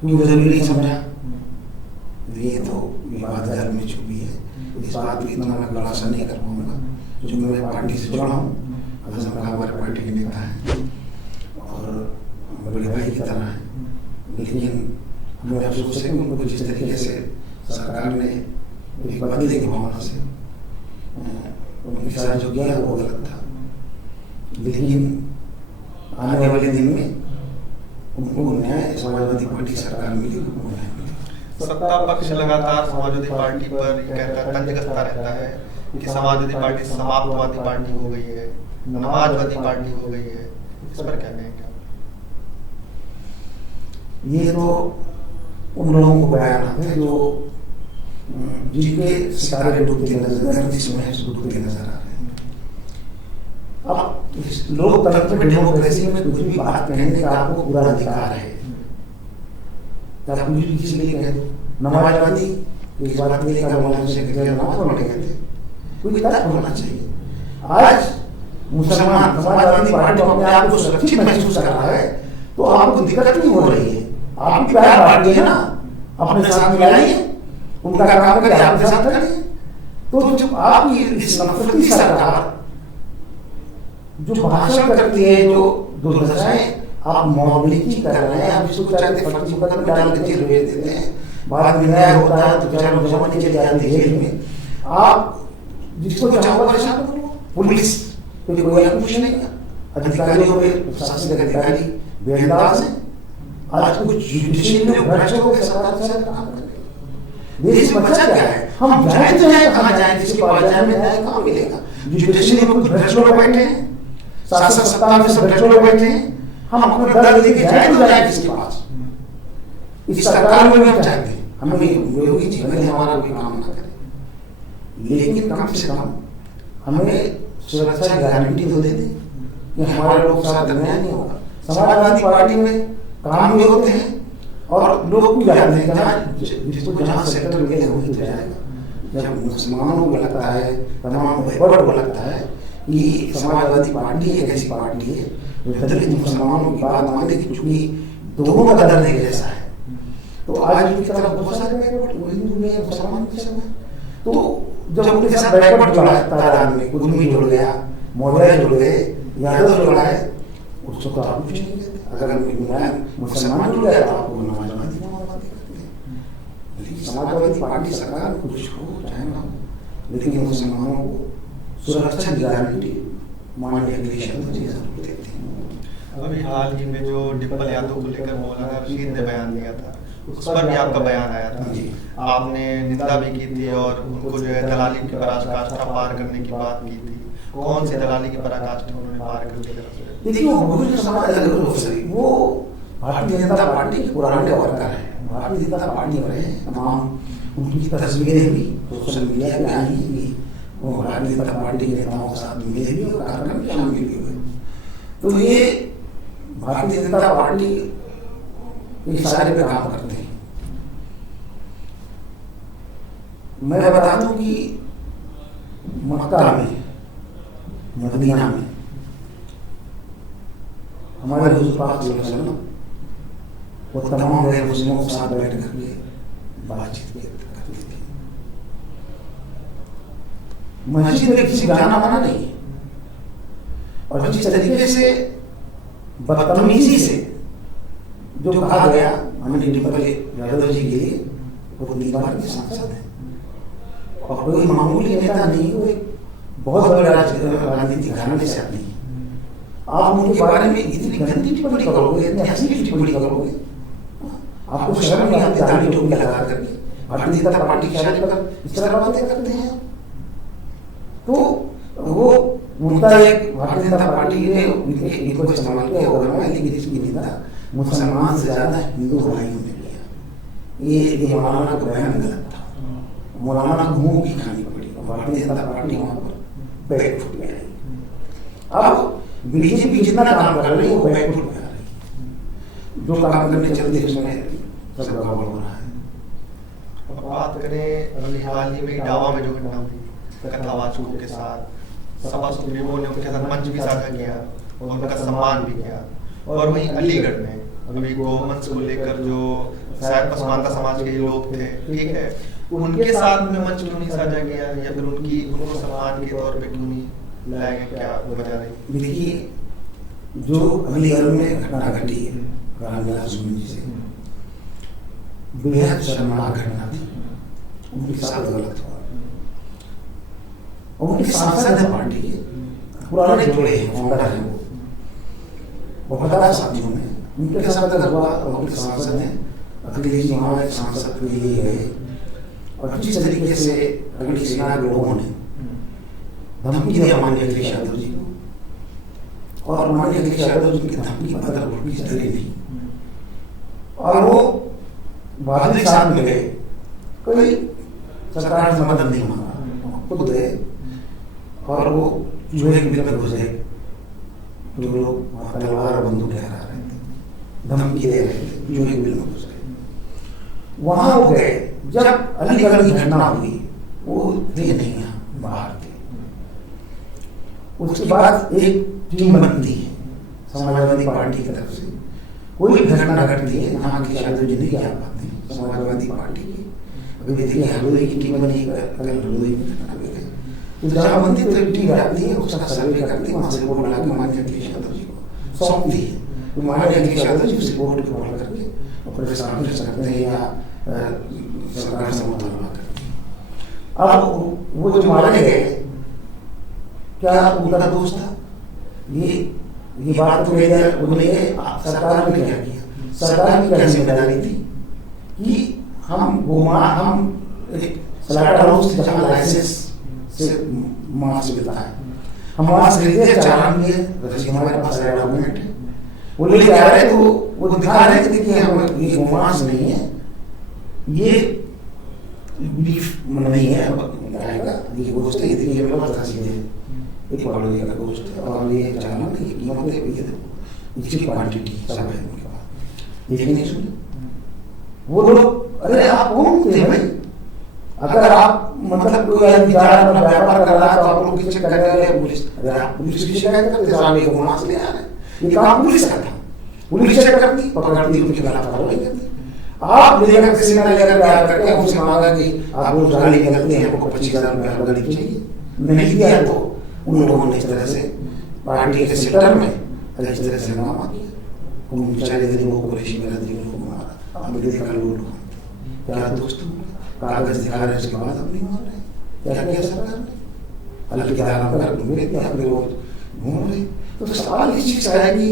क्यों जरूरी समझा। ये तो विवाद घर में छुपी है, इस बात में इतना मैं खुलासा नहीं कर पाऊंगा, क्योंकि मैं पार्टी से जुड़ा हूँ, आजम खान हमारे पार्टी के नेता हैं और बड़े भाई की तरह है। लेकिन हमें अफसोस है कि उनको जिस तरीके से सरकार ने एक बदले की भावना से उनके साथ जो किया वो गलत था, लेकिन आने वाले दिन में उनको न्याय समाजवादी पार्टी सरकार मिली, उनको न्याय मिलेगा। सत्ता पक्ष लगातार समाजवादी पार्टी पर कहता है, तंज कसता रहता है कि समाजवादी पार्टी समाजवादी पार्टी हो गई है, नमाजवादी पार्टी हो गई है, इस पर क्या कहेंगे? ये तो उन लोगों को बयान है जो जिनके सितारे डूबते नजर डूबते नजर आ रहे हैं। अब लोकतंत्र में डेमोक्रेसी में कुछ भी बात कहने का आपको पूरा अधिकार है, आप कुछ भी किसी लिए कह दो। नमाजवादी इस बात के लिए नमाज पढ़ने कहते, कोई तर्क होना चाहिए। आज मुसलमान समाजवादी पार्टी अपने आप को सुरक्षित महसूस कर रहा है तो आपको दिक्कत नहीं हो रही है, आपकी प्यार पार्टी है ना, अपने साथ मिलाइए, उनका काम करें, आपके साथ करें। तो जब आपकी इस नफरती सरकार जो भाषण करती है, जो दुर्दशाएं आप मोबिलिटी कर रहे हैं, आप इसको चाहते फर्जी मुकदमे डाल के जेल भेज देते हैं, बाद में न्याय होता है तो चारों जमाने चले जाते हैं जेल में। आप जिसको चाहो परेशान करो, पुलिस कोई कुछ नहीं, अधिकारियों पे प्रशासनिक अधिकारी बेअंदाज है। आज कुछ जुडिशियल में भ्रष्ट हो गए, सरकार के साथ काम कर रहे हैं। देश में बचा क्या है? हम जाए तो जाए कहाँ जाए, जिसके पास जाए में न्याय कहाँ मिलेगा? जुडिशियल में कुछ भ्रष्ट लोग बैठे हैं, शासन सत्ता में सब भ्रष्ट लोग बैठे हैं, हम अपना दर्द लेके जाए तो जाए किसके पास? इस सरकार में भी हम चाहते हैं हमें योगी जी भले हमारा कोई काम ना करे, लेकिन कम से कम हमें सुरक्षा की गारंटी तो दे दे कि हमारे लोग साथ अन्याय नहीं होगा। समाजवादी पार्टी में काम भी होते हैं और लोग भी जाते हैं, जहाँ जिसको जहाँ सेक्टर मिले वहीं तो जाएगा। जब मुसलमानों को लगता है, तमाम वर्ग को लगता है कि समाजवादी पार्टी एक ऐसी पार्टी है जो दलित मुसलमानों की बात माने की, चूंकि दोनों का दर्द एक जैसा है, तो आज उनकी तरफ बहुत सारे हिंदू में मुसलमान के सब है। तो जब उनके साथ बैकवर्ड जुड़ा है तादाद में, कुर्मी जुड़ गया, मौर्य जुड़ गए, यादव जुड़ा है, उसको तो आप कुछ नहीं कहते। अगर मुसलमान जुड़ गया तो आपको समाजवादी करते हैं। समाजवादी पार्टी सरकार कुछ हो चाहे ना हो, लेकिन मुसलमानों को सुरक्षा की गारंटी माननीय अखिलेश यादव जी जरूर देते हैं। अभी हाल ही में जो डिम्पल यादव को लेकर मौलाना रशीद ने बयान दिया था, उस पर भी आपका बयान आया था। आपने निंदा भी की थी और उनको जो है दलाली की पराकाष्ठा पार करने की बात की थी। कौन सी दलाली की पराकाष्ठा उन्होंने पार कर दी? देखिए, वो समाज वो भारतीय जनता पार्टी के पुराने वर्कर हैं, भारतीय जनता पार्टी में रहे, तमाम उनकी तस्वीरें भी सोशल मीडिया पे आई कि वो भारतीय जनता पार्टी के नेताओं के साथ मिले भी और कार्यक्रम में शामिल भी हुए। तो ये भारतीय जनता पार्टी इशारे पे काम करते हैं। मैं बता दूं कि मक्का में, मदीना में हमारे हुजूर पाक सल्लल्लाहु अलैहि वसल्लम वो तमाम गैर मुस्लिमों के साथ बैठ करके बातचीत करते थे। मस्जिद में किसी जाना मना नहीं है, और जिस तरीके से बदतमीजी से जो कहा गया माननीय डिम्पल यादव जी के लिए, वो निवार के सांसद है और कोई मामूली नेता नहीं, वो एक बहुत बड़े राजनीतिक घराने से आते हैं। आप उनके बारे में इतनी गंदी टिप्पणी करोगे, इतनी अश्लील टिप्पणी करोगे, आपको शर्म नहीं आती? दाढ़ी टोपी लगा करके भारतीय जनता पार्टी के शादी पर इस तरह बातें करते हैं। तो वो उनका एक भारतीय जनता पार्टी ने इनको इस्तेमाल किया होगा, लेकिन इसकी निंदा मुसलमान से ज्यादा हिंदू भाइयों ने किया। ये मौलाना का बयान गलत था, मौलाना को मुंह की खानी पड़ी, भारतीय जनता पार्टी वहां पर बैक फुट में आई। अब बीजेपी जितना काम कर रही है वो बैक फुट में आ रही है, जो काम करने चलते उसमें सब गड़बड़ हो रहा है। बात करें अभी हाल ही में इटावा में जो घटना हुई कथावाचकों के साथ, सपा सुप्रीमो ने उनके साथ मंच भी साझा किया और उनका सम्मान भी किया। और वहीं अलीगढ़ में अभी गोवंश को लेकर जो शायद पसमानदा समाज के लोग थे, ठीक है, उनके साथ में मंच क्यों नहीं साझा किया, या फिर उनको सम्मान के तौर पे क्यों नहीं लाया गया, क्या वजह रही? देखिए, जो अलीगढ़ में घटना घटी है रामविलास जी से, बेहद शर्मनाक घटना थी, उनके साथ गलत हुआ। और उनके सांसद है पार्टी के, पुराने जोड़े हैं, फाउंडर हैं वो, वफादार साथियों में उनके साथ अगर हुआ, उनके सांसद हैं अखिलेश जी, वहाँ एक सांसद के लिए गए और जिस तरीके से अखिलेश सेना के लोगों ने धमकी दिया माननीय अखिलेश यादव जी को, और माननीय अखिलेश यादव जी की धमकी बदल उनकी डरे नहीं, और वो बहादुरी साथ में गए, कोई सरकार से मदद नहीं मांगा, खुद गए और वो चूहे के भीतर घुस गए। जो लोग तलवार और बंदूक लहरा रहे थे, धमकी दे रहे थे, चूहे के भीतर घुस गए। वहां हो गए जब अलीगढ़ की घटना हुई, वो थे नहीं यहाँ, बाहर थे। उसके बाद एक टीम बनती है समाजवादी पार्टी की तरफ से, कोई भी घटना घटती है यहाँ की यादव जी नहीं क्या पाते हैं समाजवादी पार्टी की। अभी देखिए हरदोई की टीम बनी, अगर हरदोई में घटना हुई है तो जहाँ बनती तो एक टीम आती है, उसका सर्वे करती है, वहाँ से रिपोर्ट बना के माननीय अखिलेश यादव जी को सौंपती है, तो माननीय अखिलेश यादव जी उस रिपोर्ट को पढ़ करके अपने सामने सकते हैं या सरकार से मुतालबा करते हैं। अब वो जो मारे गए, क्या उनका दोष था? ये बात तो सरकार ने क्या किया? सरकार की क्या जिम्मेदारी थी कि हम स्लाटर हाउस से जहाँ लाइसेंस से मांस मिलता है, हम मांस खरीदे, चालान लिए, रसीद हमारे पास है, डॉक्यूमेंट है, वो लेके आ रहे, तो वो दिखा रहे थे कि हम ये मांस नहीं है, ये बीफ नहीं है, ये गोश्त है, ये एक पड़ोसी का दोस्त है और ये जाना नहीं कीमत है, ये इसकी क्वांटिटी सब है उनके पास, ये नहीं सुने वो लोग। अरे आप कौन थे भाई? अगर आप मतलब कोई आदमी जा रहा है व्यापार कर रहा है तो आप लोग किसी का करेंगे पुलिस, अगर आप पुलिस की शिकायत करते सामने को मास्क ले आ रहे हैं, ये काम पुलिस का था, पुलिस चेक करती पकड़ती उनके खिलाफ कार्रवाई करती। आप लेकर किसी ने लेकर तैयार करके उनसे मांगा कि आप लोग गाड़ी निकलते हैं, हमको 25,000 रुपया गाड़ी चाहिए, नहीं दिया तो उन लोगों ने इस तरह से पार्टी के सेक्टर में इस तरह से हंगामा किया, उन बेचारे गरीबों को रेशी में गरीबों को मारा। अब देखा लोग क्या दोस्त कागज दिखा रहे उसके बाद अब नहीं मान रहे, क्या किया सरकार ने? हल्की धारा पर घूमे थे अपने लोग घूम रहे। तो सवाल इस चीज का है कि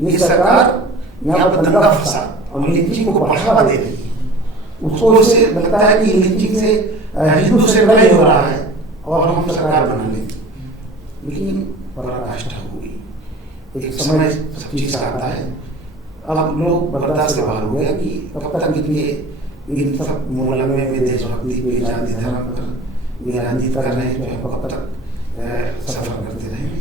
ये सरकार यहाँ पर दंगा फंसा और लिंचिंग को बढ़ावा दे रही है, उसको इससे लगता है कि लिंचिंग से हिंदू से लड़ाई हो रहा है और हम सरकार बना लेंगे। लेकिन पराकाष्ठा हुई, एक समय सब चीज आता है, अब लोग बर्दाश्त से बाहर हो गया कि कब तक इन सब मुलमे में देशभक्ति पे जाति धर्म पर ये राजनीति कर रहे हैं, जो कब तक सफर करते रहेंगे।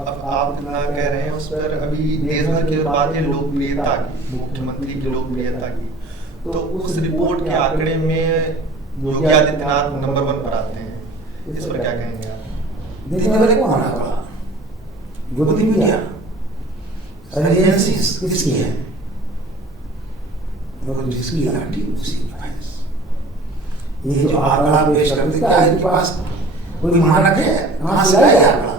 अब आप इतना कह रहे हैं उस पर, अभी देश भर की बात है लोकप्रियता की, मुख्यमंत्री की लोकप्रियता की, तो उस रिपोर्ट के आंकड़े में योगी आदित्यनाथ नंबर 1 पर आते हैं, इस पर क्या कहेंगे आप? देखने वाले को आना पड़ा, गोदी मीडिया एजेंसीज किसकी है? जिसकी लाठी उसी की भैंस। ये जो आंकड़ा पेश करते क्या इनके पास कोई मानक है? कहाँ से आया आंकड़ा?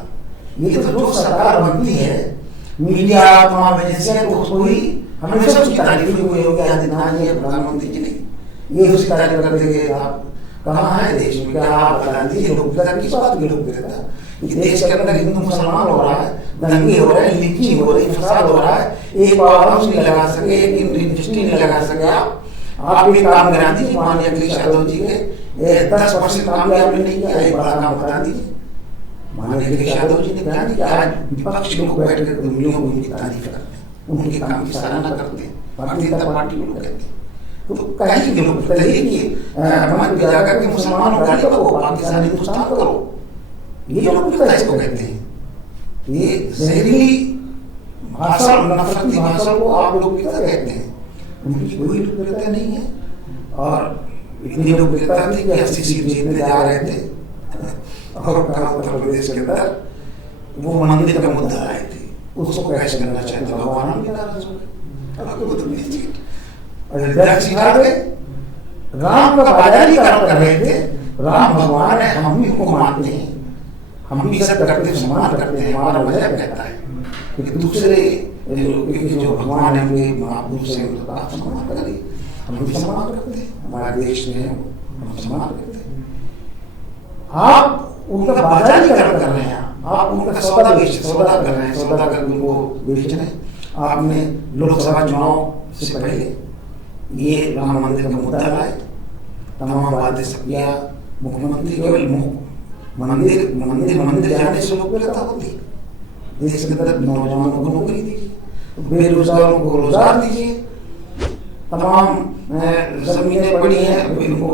ये तो जो सरकार बनती है मीडिया तमाम एजेंसियां तो उसको ही हमेशा उसकी तारीफ हुई होगी, आदित्यनाथ जी प्रधानमंत्री जी ने ये उसकी तारीफ करते कि आप कहाँ है देश में, क्या आप बता दीजिए लोकप्रियता किस बात की लोकप्रियता? देश के अंदर हिंदू मुसलमान हो रहा है, दंगे हो रहे हैं, लिंचिंग हो रही है, फसाद हो रहा है, एक पावर हाउस नहीं लगा सके, एक इंडस्ट्री नहीं लगा सके। आप एक काम करा दीजिए, माननीय अखिलेश यादव जी के 10% काम भी आपने नहीं किया, एक बड़ा काम बता दीजिए। माननीय अखिलेश यादव जी ने कहा कि आज विपक्ष के लोग बैठ कर उंगलियों को उनकी तारीफ करते हैं, उनके काम की सराहना करते हैं, भारतीय जनता पार्टी के लोग कहते हैं। तो कहीं के लोग बताइए कि मन पे जाकर के मुसलमानों गाली करो, पाकिस्तान हिंदुस्तान करो, ये जो लोग इसको कहते हैं, ये जहरीली भाषा नफरती भाषा को आप लोग क्या कहते हैं? उनकी कोई लोकप्रियता नहीं है। और इतनी लोकप्रियता थी कि 80 सीट जीतने जा रहे थे और उत्तर प्रदेश के अंदर वो मंदिर का मुद्दा आए थे, उसको कैसे करना चाहते भगवान के नाराज हो गए, आपको तो नहीं सीट अयोध्या सिखा गए, राम का बाजारीकरण कर रहे थे। राम भगवान है, हम भी उनको मानते हैं, हम भी सब करते हैं, सम्मान करते हैं, हमारा मजहब कहता है। लेकिन दूसरे जो भगवान है उनके महापुरुष से उनका सम्मान करें, हम भी सम्मान करते हैं, हमारे देश में हम सम्मान करते हैं। आप उनका बाजारीकरण कर रहे हैं, आप उनका सौदा कर रहे हैं, सौदा कर उनको बेच रहे हैं। आपने लोकसभा चुनाव से पहले ये राम मंदिर का मुद्दा लाए, तमाम बातें सब किया, मुख्यमंत्री केवल मंदिर जाने से लोकप्रियता होती, देश के अंदर नौजवानों को नौकरी दीजिए, बेरोजगारों को रोजगार दीजिए, तमाम जमीनें पड़ी हैं इनको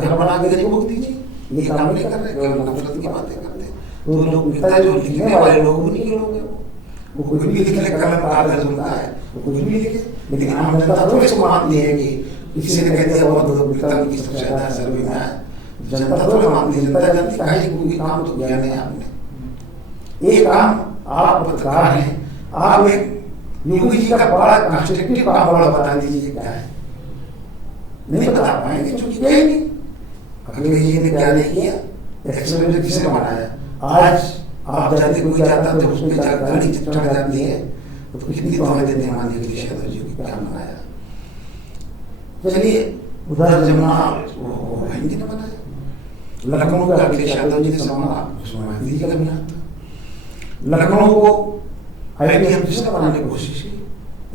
घर बना के गरीबों को दीजिए। ये काम नहीं कर रहे, नफरत की बातें करते हैं। तो लोग जो लिखने वाले लोग उन्हीं के लोग हैं, वो कुछ भी लिखने कलम कागज होता है, वो कुछ भी लिखे, लेकिन आम जनता थोड़ी इसको मानती है कि किसी ने कहते हैं बहुत लोकप्रियता की सबसे ज्यादा सर्वे में है, जनता थोड़ी मानती है, जनता जानती है कि काम तो किया नहीं आपने। एक काम आप पत्रकार हैं, आप एक योगी जी का बड़ा कंस्ट्रक्टिव काम बड़ा बता दीजिए क्या है, नहीं बता पाएंगे क्योंकि गए नहीं। अखिलेश जी ने क्या नहीं किया, एक्सपेरिमेंट किसने बनाया? आज आप जाते कोई जाता तो उसमें गाड़ी चढ़ जाती है तो कितनी तो हमें देते हैं माननीय अखिलेश यादव जी को क्या बनाया। चलिए उधर जमुना वो हिंदी ने बनाया, लखनऊ का अखिलेश यादव जी ने संभाला, उसमें हिंदी का मिला था। लखनऊ को IIT किसने बनाने की कोशिश की,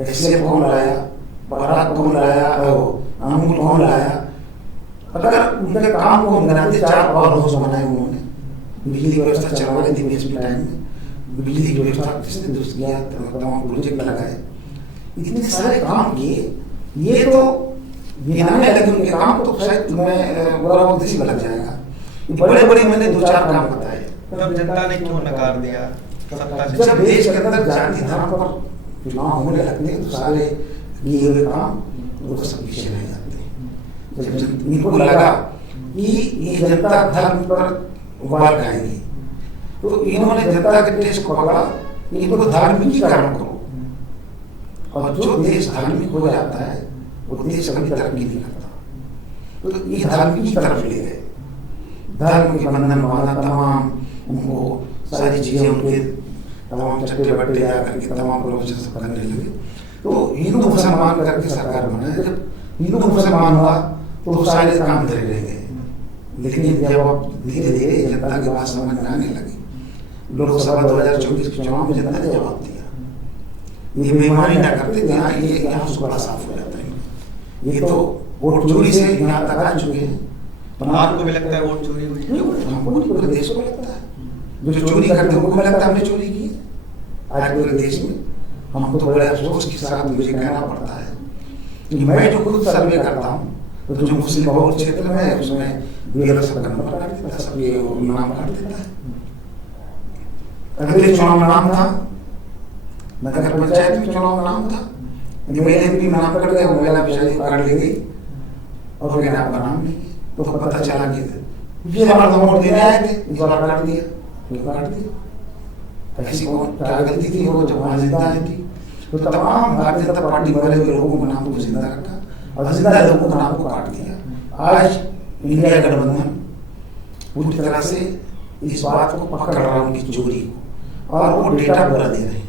एक्सले कौन लाया, बरात कौन लाया, अमूल कौन लाया। अगर उनके काम को बनाते 4 पावर हाउस बनाए उन्होंने, बिजली की व्यवस्था चलवाने दी बीच में टाइम में, बिजली की व्यवस्था किसने दुरुस्त किया, तमाम प्रोजेक्ट लगाए, इतने सारे काम किए। ये तो गिनाने लगे उनके काम तो शायद तुम्हें बुरा वक्त इसी लग जाएगा। बड़े बड़े मैंने 2-4 काम बताए। तब जनता ने क्यों नकार दिया सत्ता से? जब देश के अंदर जाति धर्म पर चुनाव होने लगते हैं तो सारे किए हुए काम वो सब पीछे रह जाते हैं। जब इनको लगा कि ये जनता धर्म पर वार खाएगी तो इन्होंने जनता के टेस्ट को पकड़ा कि इनको धार्मिकीकरण करो, और जो देश धार्मिक हो जाता है वो देश कभी तरक्की नहीं करता। तो ये धार्मिक की तरफ ले गए, धर्म के बंधन वाला तमाम उनको सारी चीजें उनके तमाम चट्टे बट्टे जा करके तमाम प्रोविजन सब करने लगे। तो हिंदू मुसलमान करके सरकार बना। जब हिंदू मुसलमान हुआ तो सारे काम धरे रह गए, लेकिन जब अब धीरे धीरे जनता की बात समझ में आने लगी, लोकसभा 2024 के चुनाव में जनता ने जवाब दिया, ये बेईमानी ना करते थे, ये यहाँ से बड़ा साफ हो जाता है। ये तो वोट चोरी से यहाँ तक आ चुके हैं। आपको भी लगता है वोट चोरी हुई? हमको नहीं, पूरे देश को लगता है। जो चोरी करते हैं उनको लगता है हमने चोरी की। आज पूरे देश में हमको तो बड़े अफसोस के साथ मुझे कहना पड़ता है कि मैं जो खुद सर्वे करता हूँ तो जो मुस्लिम बहुल क्षेत्र में है उसमें BLO सबका नंबर काट देता है, सबके नाम काट देता है। अगले चुनाव में नाम था, नगर पंचायत में चुनाव में नाम था, महिला भी नाम कट गया, महिला बेचारी काट ली गई और फिर आपका नाम नहीं, तो पता चला कि ये बार तो वोट देने आए थे, इस बार काट दिया, फिर काट दिया। ऐसी कौन क्या गलती थी वो जब वहाँ जिंदा आई थी? तो तमाम भारतीय जनता पार्टी मरे हुए लोगों के नाम को जिंदा रखा और जिंदा लोगों के नाम को काट दिया। आज इंडिया गठबंधन पूरी तरह से इस बात को पकड़ रहा है उनकी चोरी को, और वो डेटा पूरा दे रहे हैं।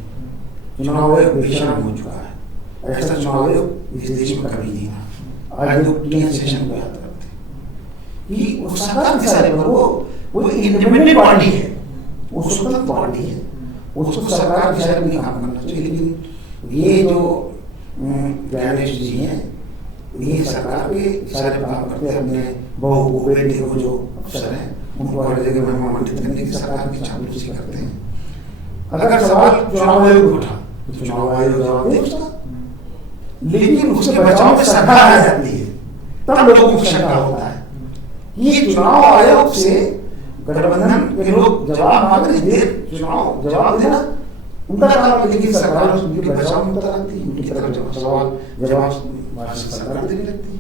चुनाव आयोग बेशर्म हो चुका है, ऐसा चुनाव आयोग इस देश में कभी नहीं था। आज लोग TN सेशन को याद करते हैं कि वो सरकार के सारे पर वो इंडिपेंडेंट पार्टी है, वो स्वतंत्र पार्टी है, उसको सरकार के सारे में काम करना चाहिए। लेकिन ये जो ज्ञानेश जी हैं, ये सरकार के सारे काम करते हैं, अपने बहू को बेटे को जो अफसर हैं उनको हर जगह मंडित करने की सरकार की चापलूसी करते हैं। अगर सवाल चुनाव आयोग उठा तो चुनाव आयोग जवाब दे उसका, लेकिन उसके बचाव में सरकार आ जाती है, तब लोगों को शंका होता है ये चुनाव आयोग से गठबंधन के लोग जवाब मांगे, देर चुनाव जवाब देना उनका काम है, लेकिन सरकार उनके बचाव में उतर आती है, उनकी तरफ सवाल जवाब सरकार देने लगती है।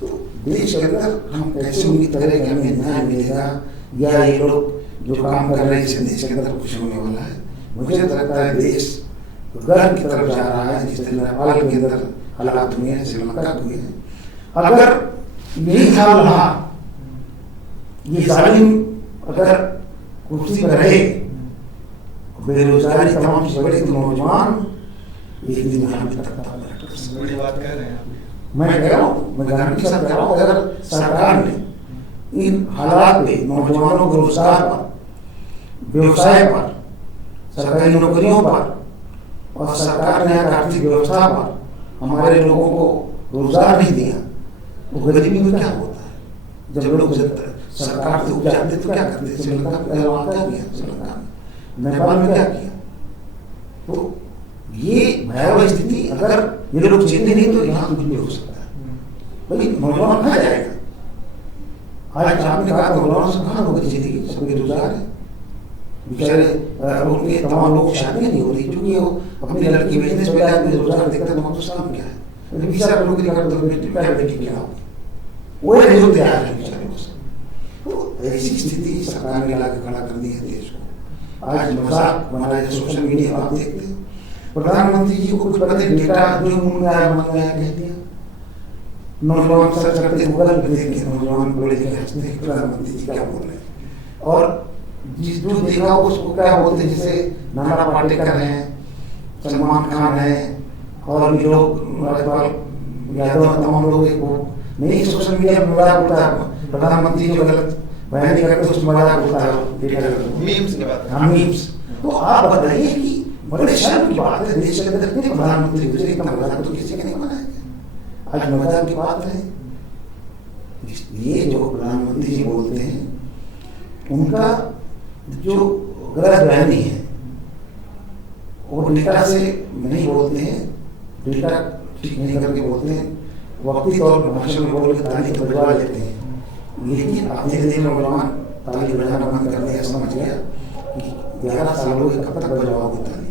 तो देश के अंदर हम कैसे उम्मीद करें कि हमें न्याय मिलेगा, या ये लोग जो काम कर रहे हैं इससे देश के अंदर कुछ होने वाला है? मुझे तो लगता है देश गर्व की तरफ जा रहा है, जिस तरह नेपाल के अंदर हालात हुए हैं, श्रीलंका हुए हैं। अगर यही हाल रहा, ये जालिम अगर कुर्सी पर रहे, बेरोजगारी तमाम से बड़ी, तो नौजवान एक दिन यहाँ भी तक बड़ी बात कह रहे हैं आप। मैं कह रहा हूँ, मैं गारंटी के साथ कह रहा हूँ, अगर सरकार ने इन हालात पे नौजवानों को रोजगार पर, व्यवसाय पर, सरकारी नौकरियों पर और सरकार ने आर्थिक व्यवस्था पर हमारे लोगों को रोजगार नहीं दिया, तो गरीबी में क्या होता है? जब लोग सरकार से उपजाते तो क्या करते? श्रीलंका में क्या किया, श्रीलंका में, नेपाल में क्या किया? तो ये भयावह स्थिति अगर ये लोग चेते नहीं तो यहाँ कुछ भी हो सकता है। भाई नौजवान कहाँ जाएगा? आज आपने कहा नौजवान से कहाँ होगी जिंदगी, सबके रोजगार है, बेचारे उनके तमाम लोग शादियाँ नहीं हो रही क्योंकि वो अपनी लड़की भेजने से पहले रोजगार देखते हैं, तो काम क्या है? बेचारा नौकरी कर दो, बेटी क्या होगी, वो नहीं होते तैयार है बेचारे को। तो ऐसी स्थिति सरकार ने लाके खड़ा कर दी है देश को। आज मजाक बनाया सोशल मीडिया आप देखते हैं, प्रधानमंत्री जी को कुछ पता नहीं, डेटा जो उन्होंने आया मन में आया कह दिया। नौजवान सर्च करते गूगल पे देख के नौजवान बोले हंसते प्रधानमंत्री जी क्या बोल रहे हैं, और जिस जो देखा उसको क्या बोलते, जैसे नाना पाटेकर हैं, सलमान खान है, और भी लोग राज्यपाल यादव, तमाम लोग एक वो नहीं सोशल मीडिया पर मजाक उड़ता है, प्रधानमंत्री जो गलत बयान करते उस मजाक उड़ता है, मीम्स की बात है, मीम्स। तो आप बताइए कि बड़े शर्म की बात है, देश के अंदर कितने प्रधानमंत्री गुजरे, इतना मजाक तो किसी का नहीं बनाया। आज मजाक की बात है। ये जो प्रधानमंत्री जी बोलते हैं उनका जो गलत बयानी है वो डेटा से नहीं बोलते हैं, डेटा ठीक नहीं करके बोलते हैं, वक्ती तौर पर भाषण में बोल के तारीख बजवा लेते हैं। लेकिन अपने नौजवान ताली बजाना बंद कर दिया, समझ गया कि 11 साल हो गए, कब तक बजवाओगे ताली।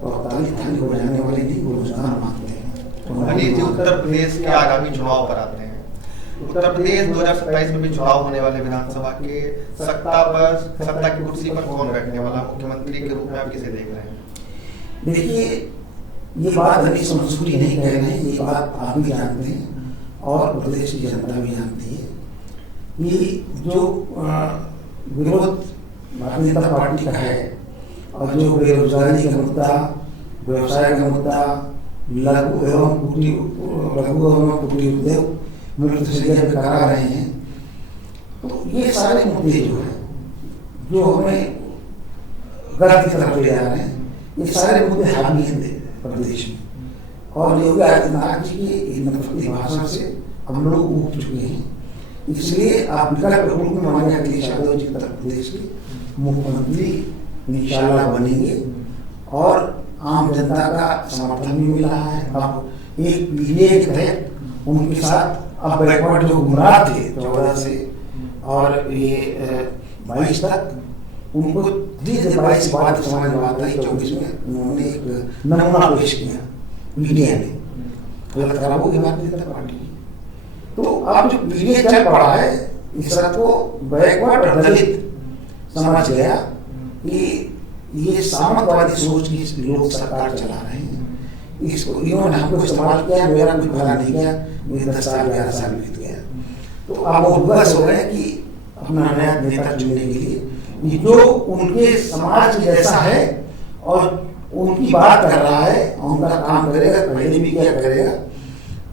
तो ताली ताली बजाने वाले नहीं, वो रोजगार मांगते हैं। अनिल जी, उत्तर प्रदेश के आगामी चुनाव पर आते हैं। उत्तर प्रदेश 2027 में भी चुनाव होने वाले विधानसभा के, सत्ता की कुर्सी पर कौन बैठने वाला मुख्यमंत्री के रूप में आप किसे देख रहे हैं? देखिए, ये बात हनीश मंसूरी नहीं कह रहे हैं, ये बात आप भी जानते हैं और प्रदेश की जनता भी जानती है कि जो विरोध भारतीय जनता पार्टी का है और जो बेरोजगारी का मुद्दा, व्यवसाय का मुद्दा, लघु एवं कुटीर उद्योग मृत्यु से करा रहे हैं, तो ये सारे मुद्दे जो है जो हमें गलत की तरफ ले जा रहे हैं, ये सारे मुद्दे हावी हैं प्रदेश में। और योगी आदित्यनाथ जी की नफरती भाषा से हम लोग उब चुके हैं। इसलिए आप विकल्प रूप में मान्य अखिलेश यादव जी उत्तर प्रदेश के मुख्यमंत्री इंशाल्लाह बनेंगे और आम जनता का समर्थन भी मिला है। अब एक पीढ़ी के तहत उनके साथ अब बैकवर्ड जो गुमराह थे 14 से और ये 22 तक, उनको धीरे 22 बाद समझ में आता है। 24 में उन्होंने एक नमूना पेश किया मीडिया में, गलत खराब होगी भारतीय जनता पार्टी। तो अब जो मीडिया चल पड़ा है, इस तरह को बैकवर्ड और दलित समझ गया कि ये सामंतवादी सोच की लोग सरकार चला रहे हैं। इसको इन्होंने हमको इस्तेमाल किया, मेरा कोई भला नहीं गया, मुझे 10 साल 11 साल बीत गया। तो अब वो बस हो गए कि अपना नया नेता चुनने के लिए जो उनके समाज जैसा है और उनकी बात कर रहा है, उनका काम करेगा, पहले भी क्या करेगा,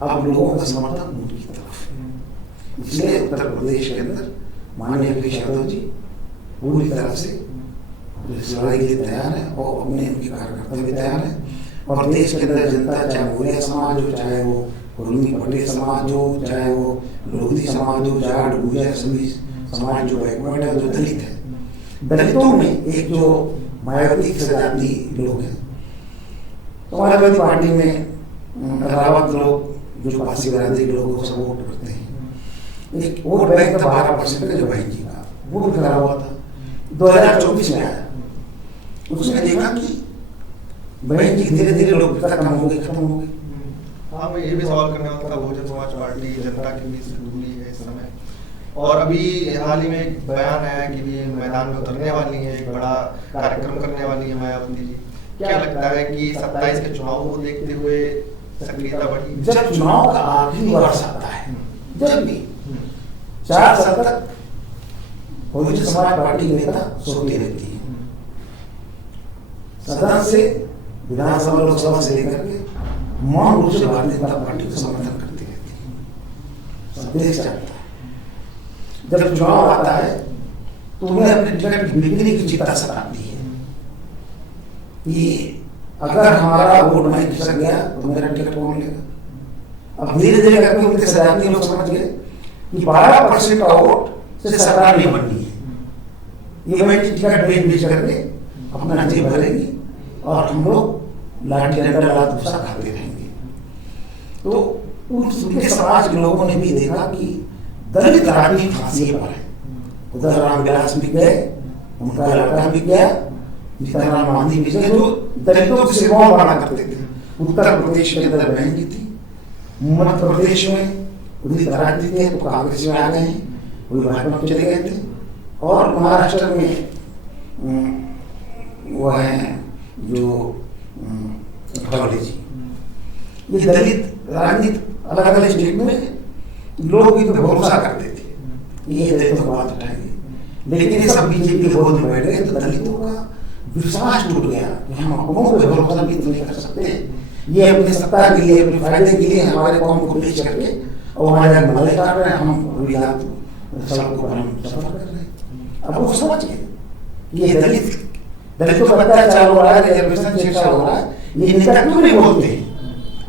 अब लोगों का समर्थन उनकी तरफ। इसलिए उत्तर प्रदेश के अंदर माननीय अखिलेश यादव जी पूरी तरह से लड़ाई के लिए तैयार है और अपने उनके कार्यकर्ता भी तैयार है। और देश के अंदर जनता, चाहे मौर्य समाज हो, चाहे वो कुर्मी पटेल समाज हो, चाहे वो लोधी समाज हो, जाट गुर्जर सभी समाज जो बैकवर्ड है, जो दलित है, दलितों में एक जो मायावती जाति लोग हैं, तो मायावती पार्टी में रावत लोग जो पासी बरादरी के लोगों को सपोर्ट करते हैं। एक वोट बैंक था 12% का जो बहन जी का, वो भी खड़ा हुआ था। 2024 में आया, उसने देखा कि बहन जी धीरे धीरे लोग खत्म हो गए। हाँ, मैं ये भी सवाल करने वाला था, बहुजन समाज पार्टी जनता के बीच दूरी है इस समय, और अभी हाल ही में एक बयान आया कि भी मैदान में उतरने वाली है, एक बड़ा कार्यक्रम करने वाली है मायावती जी। क्या लगता है कि 27 के चुनाव को देखते हुए सक्रियता बढ़ी? जब चुनाव का आखिरी वर्ष आता है, जब भी 4 साल तक बहुजन समाज पार्टी के नेता सोती रहती है, सदन से विधानसभा लोकसभा से लेकर के मौन रूप से भारतीय जनता पार्टी को समर्थन करती रहती है। सब देश चाहता है जब चुनाव आता है तो उन्हें अपने टिकट की बिक्री की चिंता सताती है कि अगर हमारा वोट नहीं खिसक गया तो मेरा टिकट कौन लेगा। अब धीरे धीरे करके उनके सजाती लोग समझ गए कि 12% का वोट से सरकार नहीं बननी है। ये मैं टिकट बेच करके अपना जेब भरेंगी और हम लोग लाठी डंडा लात भूसा खाते रहेंगे। तो उनके समाज के लोगों ने भी देखा कि दलित रानी फांसी पर है। उधर रामविलास भी गए, उनका लड़का भी गया, जीतनराम मांझी भी गए, जो दलितों की सेवाओं बना करते थे। उत्तर प्रदेश के अंदर बहन जी थी, मध्य प्रदेश में उदित राज जी थे तो कांग्रेस में आ गए हैं, वो भाजपा में चले गए थे, और महाराष्ट्र में वो है जो खड़गले जी। ये दलित राजनीति अलग अलग स्टेट में लोग भी तो भरोसा करते थे ये दलितों को बात उठाएंगे, लेकिन ये सब बीजेपी के गोद में बैठ गए तो दलितों का विश्वास टूट गया कि हम अपनों पे भरोसा भी तो नहीं कर सकते। ये अपनी सत्ता के लिए, अपने फायदे के लिए हमारे कौम को बेच करके और हमारे मलाई काट रहे हैं, हम सड़कों पर हम सफर कर रहे हैं। अब वो समझ गए ये दलितों का अत्याचार हो रहा है, रिजर्वेशन शिक्षा हो रहा है, ये नेता क्यों नहीं बोलते हैं,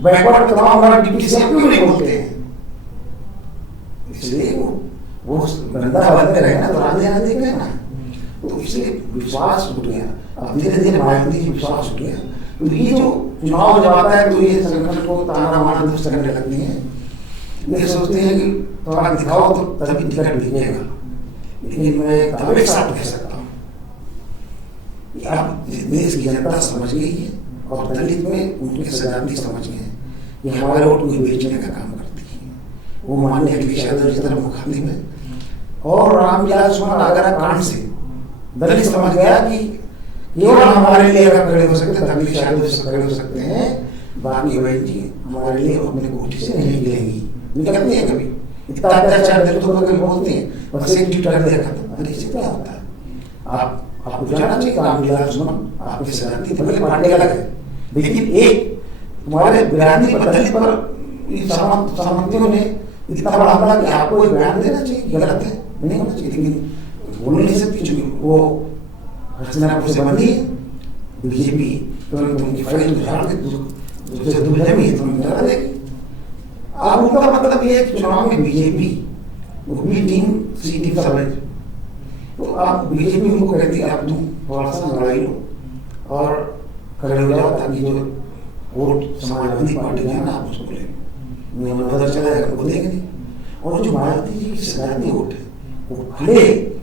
बैकवर्ड तमाम हमारा डिप्टी सीएम क्यों नहीं बोलते हैं। इसलिए वो गंदा बनते रहे ना तो आधे आधे गए ना, तो इसलिए विश्वास उठ गया। अब धीरे धीरे मायावती जी विश्वास उठ गया। तो ये जो चुनाव जब आता है तो ये संगठन को ताना मारना दुरुस्त करने लगती है। ये सोचते हैं कि थोड़ा दिखाओ तो तभी टिकट मिलेगा, लेकिन मैं दावे के साथ कह सकता हूँ कि अब देश की जनता समझ गई है और दलित में उनके सजाती समझ गए हैं कि हमारे वोट कोई बेचने का काम करती है। वो मानने अखिलेश यादव की तरफ मुखातिब है और रामविलास आगरा कांड से दलित समझ गया कि केवल हमारे लिए अगर खड़े हो सकते हैं अखिलेश यादव से खड़े हो सकते हैं, बाकी बहन जी हमारे लिए अपने कोठी से नहीं गिरेंगी। निकलती है कभी इतना अत्याचार दलितों पर कभी बोलते हैं बस एक ट्वीट कर दिया खत्म। अरे इससे क्या होता है? आपको जानना चाहिए रामविलास आपके सजाती भले पार्टी अलग है, लेकिन एक तुम्हारे बिरादरी पर दलित पर सहमतियों ने इतना बड़ा हमला कि आपको एक बयान देना चाहिए, गलत है नहीं होना चाहिए, लेकिन बोल नहीं सकती क्योंकि वो हस्तिनापुर से बनी है बीजेपी उनकी फाइल झाड़ दे दुर्जमी है तो डरा देगी। अब उनका मतलब ये है कि चुनाव में बीजेपी बी टीम सी टीम सब है, तो आप बीजेपी उनको कहती है आप तुम थोड़ा सा लड़ाई लो और खड़े हो जाओ ताकि जो वोट समाजवादी पार्टी है ना आप उसको बोले नजर चला जाएगा, बोलेंगे नहीं। और जो मायावती जी की सजाती वोट है वो खड़े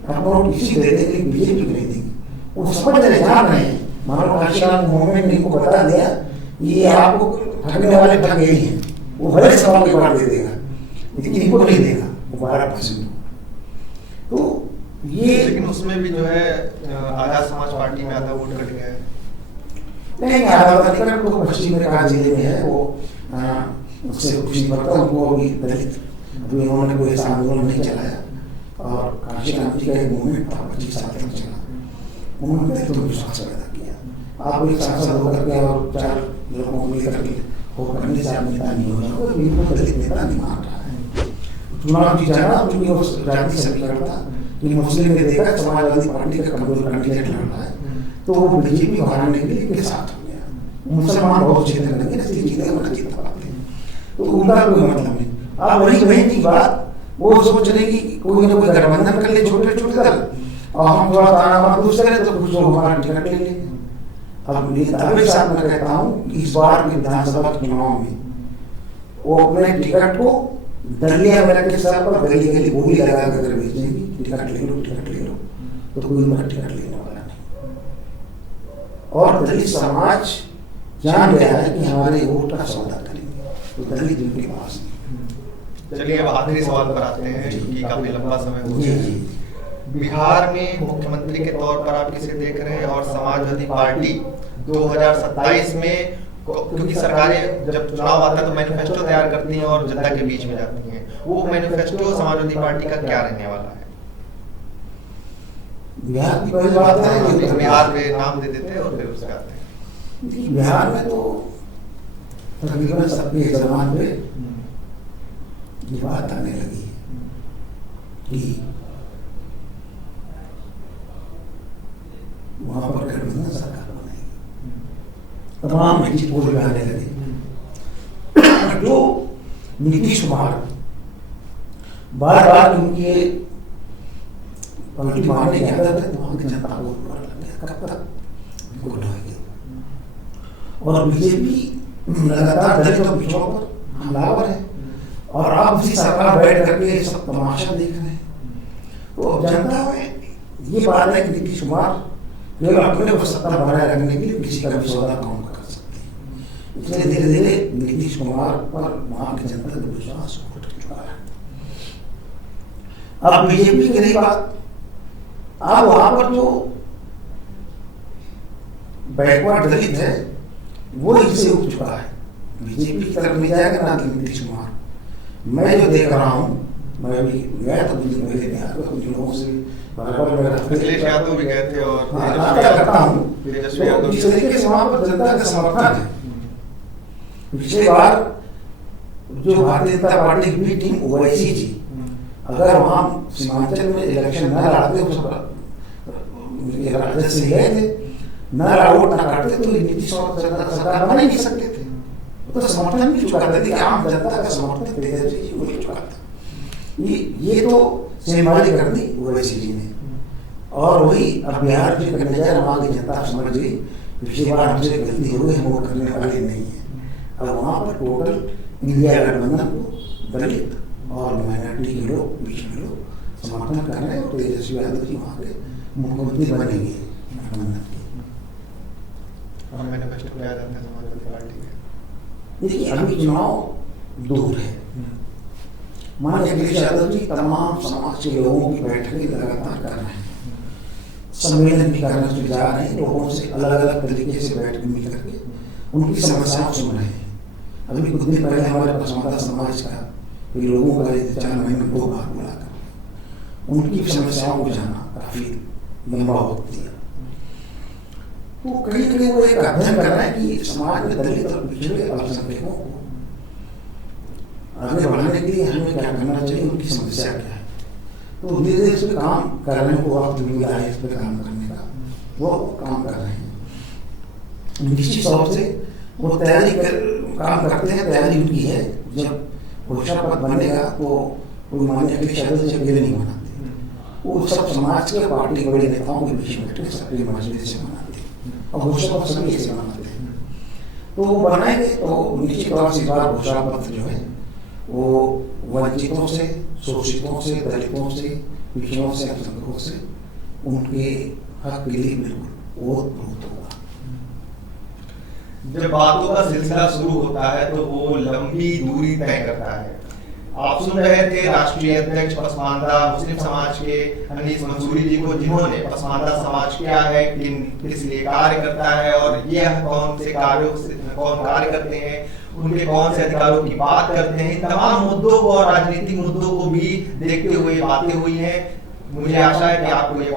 अपना वोट किसी को दे देंगे बीजेपी को नहीं देंगे। वो समझ रहे जान रहे हैं मानो काशीराम मोहम्मद ने इनको बता दिया ये आपको ठगने वाले ठग यही हैं, वो भले सवाल के बाद दे देगा लेकिन इनको नहीं देगा, वो 12%। तो ये लेकिन उसमें भी जो है आजाद समाज पार्टी में आधा वोट कट गया है। नहीं आजाद तो पश्चिम बंगाल जिले में है, वो उससे कुछ नहीं पड़ता उनको। अभी दलित अभी उन्होंने कोई ऐसा आंदोलन नहीं चलाया और काशीराम जी का एक मूवमेंट था 25 साल तक चला, उन्होंने तो विश्वास पैदा किया। आप एक सांसद होकर के और 4 लोगों को मिलकर के वो करने से आप नेता नहीं हो जाओगे, बिल्कुल दलित नेता नहीं मान रहा है। चुनाव जीत जाना क्योंकि वो राजनीति समीकरण था कि मुस्लिम ने देखा समाजवादी पार्टी का कमजोर कैंडिडेट लड़ रहा है तो वो बीजेपी को हराने के लिए इनके साथ हो गया। मुसलमान बहुत जीतने लगे ना, इसलिए जीतेगा ना जीत पाते हैं, तो उनका कोई मतलब नहीं। आप वही बहन की बात वो सोच रहे कि कोई ना कोई गठबंधन कर ले छोटे छोटे दल और हम थोड़ा ताना दूसरे करें तो कुछ लोग हमारा टिकट ले लेंगे। अब दावे के साथ मैं कहता हूँ इस बार के विधानसभा चुनाव में वो अपने टिकट को दलिया मेरा के साथ पर गली गली बोली लगा कर बेचेंगी, टिकट ले लो तो कोई उनका टिकट लेने वाला नहीं। और दलित समाज जान गया है कि हमारे वोट का सौदा करेंगे, तो दलित उनके पास नहीं। चलिए अब आखिरी सवाल पर आते हैं क्योंकि काफी लंबा समय हो गया। बिहार में मुख्यमंत्री के तौर पर आप किसे देख रहे हैं और समाजवादी पार्टी 2027 में, क्योंकि सरकारें जब चुनाव आता है तो मैनिफेस्टो तैयार करती हैं और जनता के बीच में जाती हैं, वो मैनिफेस्टो समाजवादी पार्टी का क्या रहने वाला है? बिहार की पहली बात है बिहार में नाम दे देते हैं और फिर उसके आते हैं। बिहार में तो तकरीबन सबके जबान पे ये बात आने लगी कि वहां पर गठबंधन सरकार बनेगी, तमाम एग्जिट पोल में आने लगे। जो नीतीश कुमार बार बार उनके पलटी मारने की आदत है, वहां की जनता को लग गया कब तक उनको ढाएंगे। और बीजेपी लगातार दलितों पिछड़ों पर हमलावर है और आप उसी सरकार बैठ करके सब तमाशा देख रहे हैं। तो जनता में ये बात है कि नीतीश कुमार केवल अपने को सत्ता बनाए रखने के लिए किसी का भी सौदा काम कर सकते हैं, इसलिए धीरे धीरे नीतीश कुमार पर वहां की जनता का विश्वास उठ चुका है। अब बीजेपी की रही बात, अब वहां पर जो बैकवर्ड दलित है वो इससे उठ चुका है, बीजेपी की तरफ नहीं जाएगा ना कि नीतीश कुमार। मैं जो देख रहा हूँ, मैं भी गया था कुछ दिन पहले बिहार को, कुछ लोगों से अखिलेश यादव भी गए थे और करता हूँ जिस तरीके से वहां पर जनता का समर्थन है। पिछली बार जो भारतीय जनता पार्टी की टीम ओवैसी जी अगर वहां सीमांचल में इलेक्शन न लड़ते राजद से गए थे, न वोट न काटते तो नीतीश सरकार बना ही नहीं सकते थे। तो समर्थन भी चुका था कि आम जनता का समर्थन तेजस्वी जी को नहीं चुका था। ये तो सेमाली कर दी ओवैसी जी ने, और वही अब बिहार जो करने जाए वहां की जनता समझ गई पिछली बार हमसे गलती हो गई, हम वो करने वाले नहीं है। अब वहां पर टोटल इंडिया गठबंधन को दलित और माइनॉरिटी के लोग बीच में लोग समर्थन कर रहे हैं और तेजस्वी यादव जी वहाँ के मुख्यमंत्री बनेंगे गठबंधन के। और मैनिफेस्टो क्या जाता है समाजवादी पार्टी के? देखिए अभी चुनाव दूर है, माननीय अखिलेश यादव जी तमाम समाज के लोगों की बैठकें लगातार कर रहे हैं, सम्मेलन भी करने जा रहे हैं, लोगों से अलग अलग तरीके से बैठ मिल करके उनकी समस्याएं सुन रहे हैं। अभी कुछ दिन पहले हमारे पसमानदा समाज का कोई लोगों का 4 महीने में 2 बार बुलाकर उनकी समस्याओं को जाना काफी लंबा वक्त दिया। तो कहीं कहीं वो एक अध्ययन कर रहे हैं कि समाज में दलित और पिछड़े अल्पसंख्यकों को आगे बढ़ाने के लिए हमें क्या करना चाहिए, उनकी समस्या क्या है। तो धीरे धीरे इस पर काम कर रहे हैं, वो वक्त मिल गया है इस पर काम करने का, वो काम कर रहे हैं। निश्चित तौर से वो तैयारी काम करते हैं, तैयारी उनकी है। जब घोषणा पत्र बनेगा तो कोई माननीय अखिलेश यादव जी अकेले नहीं बनाते, वो सब समाज के पार्टी के बड़े नेताओं के बीच में बैठे सक्रिय मजलिस से बनाते हैं और घोषणा पत्र सभी ऐसे बनाते हैं। तो वो बनाएंगे तो निश्चित तौर से इस बार घोषणा पत्र जो है वो वंचितों से, शोषितों से, दलितों से, पिछड़ों से, अल्पसंख्यकों से उनके हक के लिए बिल्कुल वो होगा। जब बातों का सिलसिला शुरू होता है तो वो लंबी दूरी तय करता है। आप सुन रहे थे राष्ट्रीय अध्यक्ष पसमानदा मुस्लिम समाज के अनीस मंसूरी जी को, जिन्होंने पसमानदा समाज क्या है, किस लिए कार्य करता है और यह कौन कार्य करते हैं, उनके कौन से अधिकारों की बात करते हैं, तमाम मुद्दों को और राजनीतिक मुद्दों को भी देखते हुए बातें हुई हैं। मुझे आशा है कि आपको ये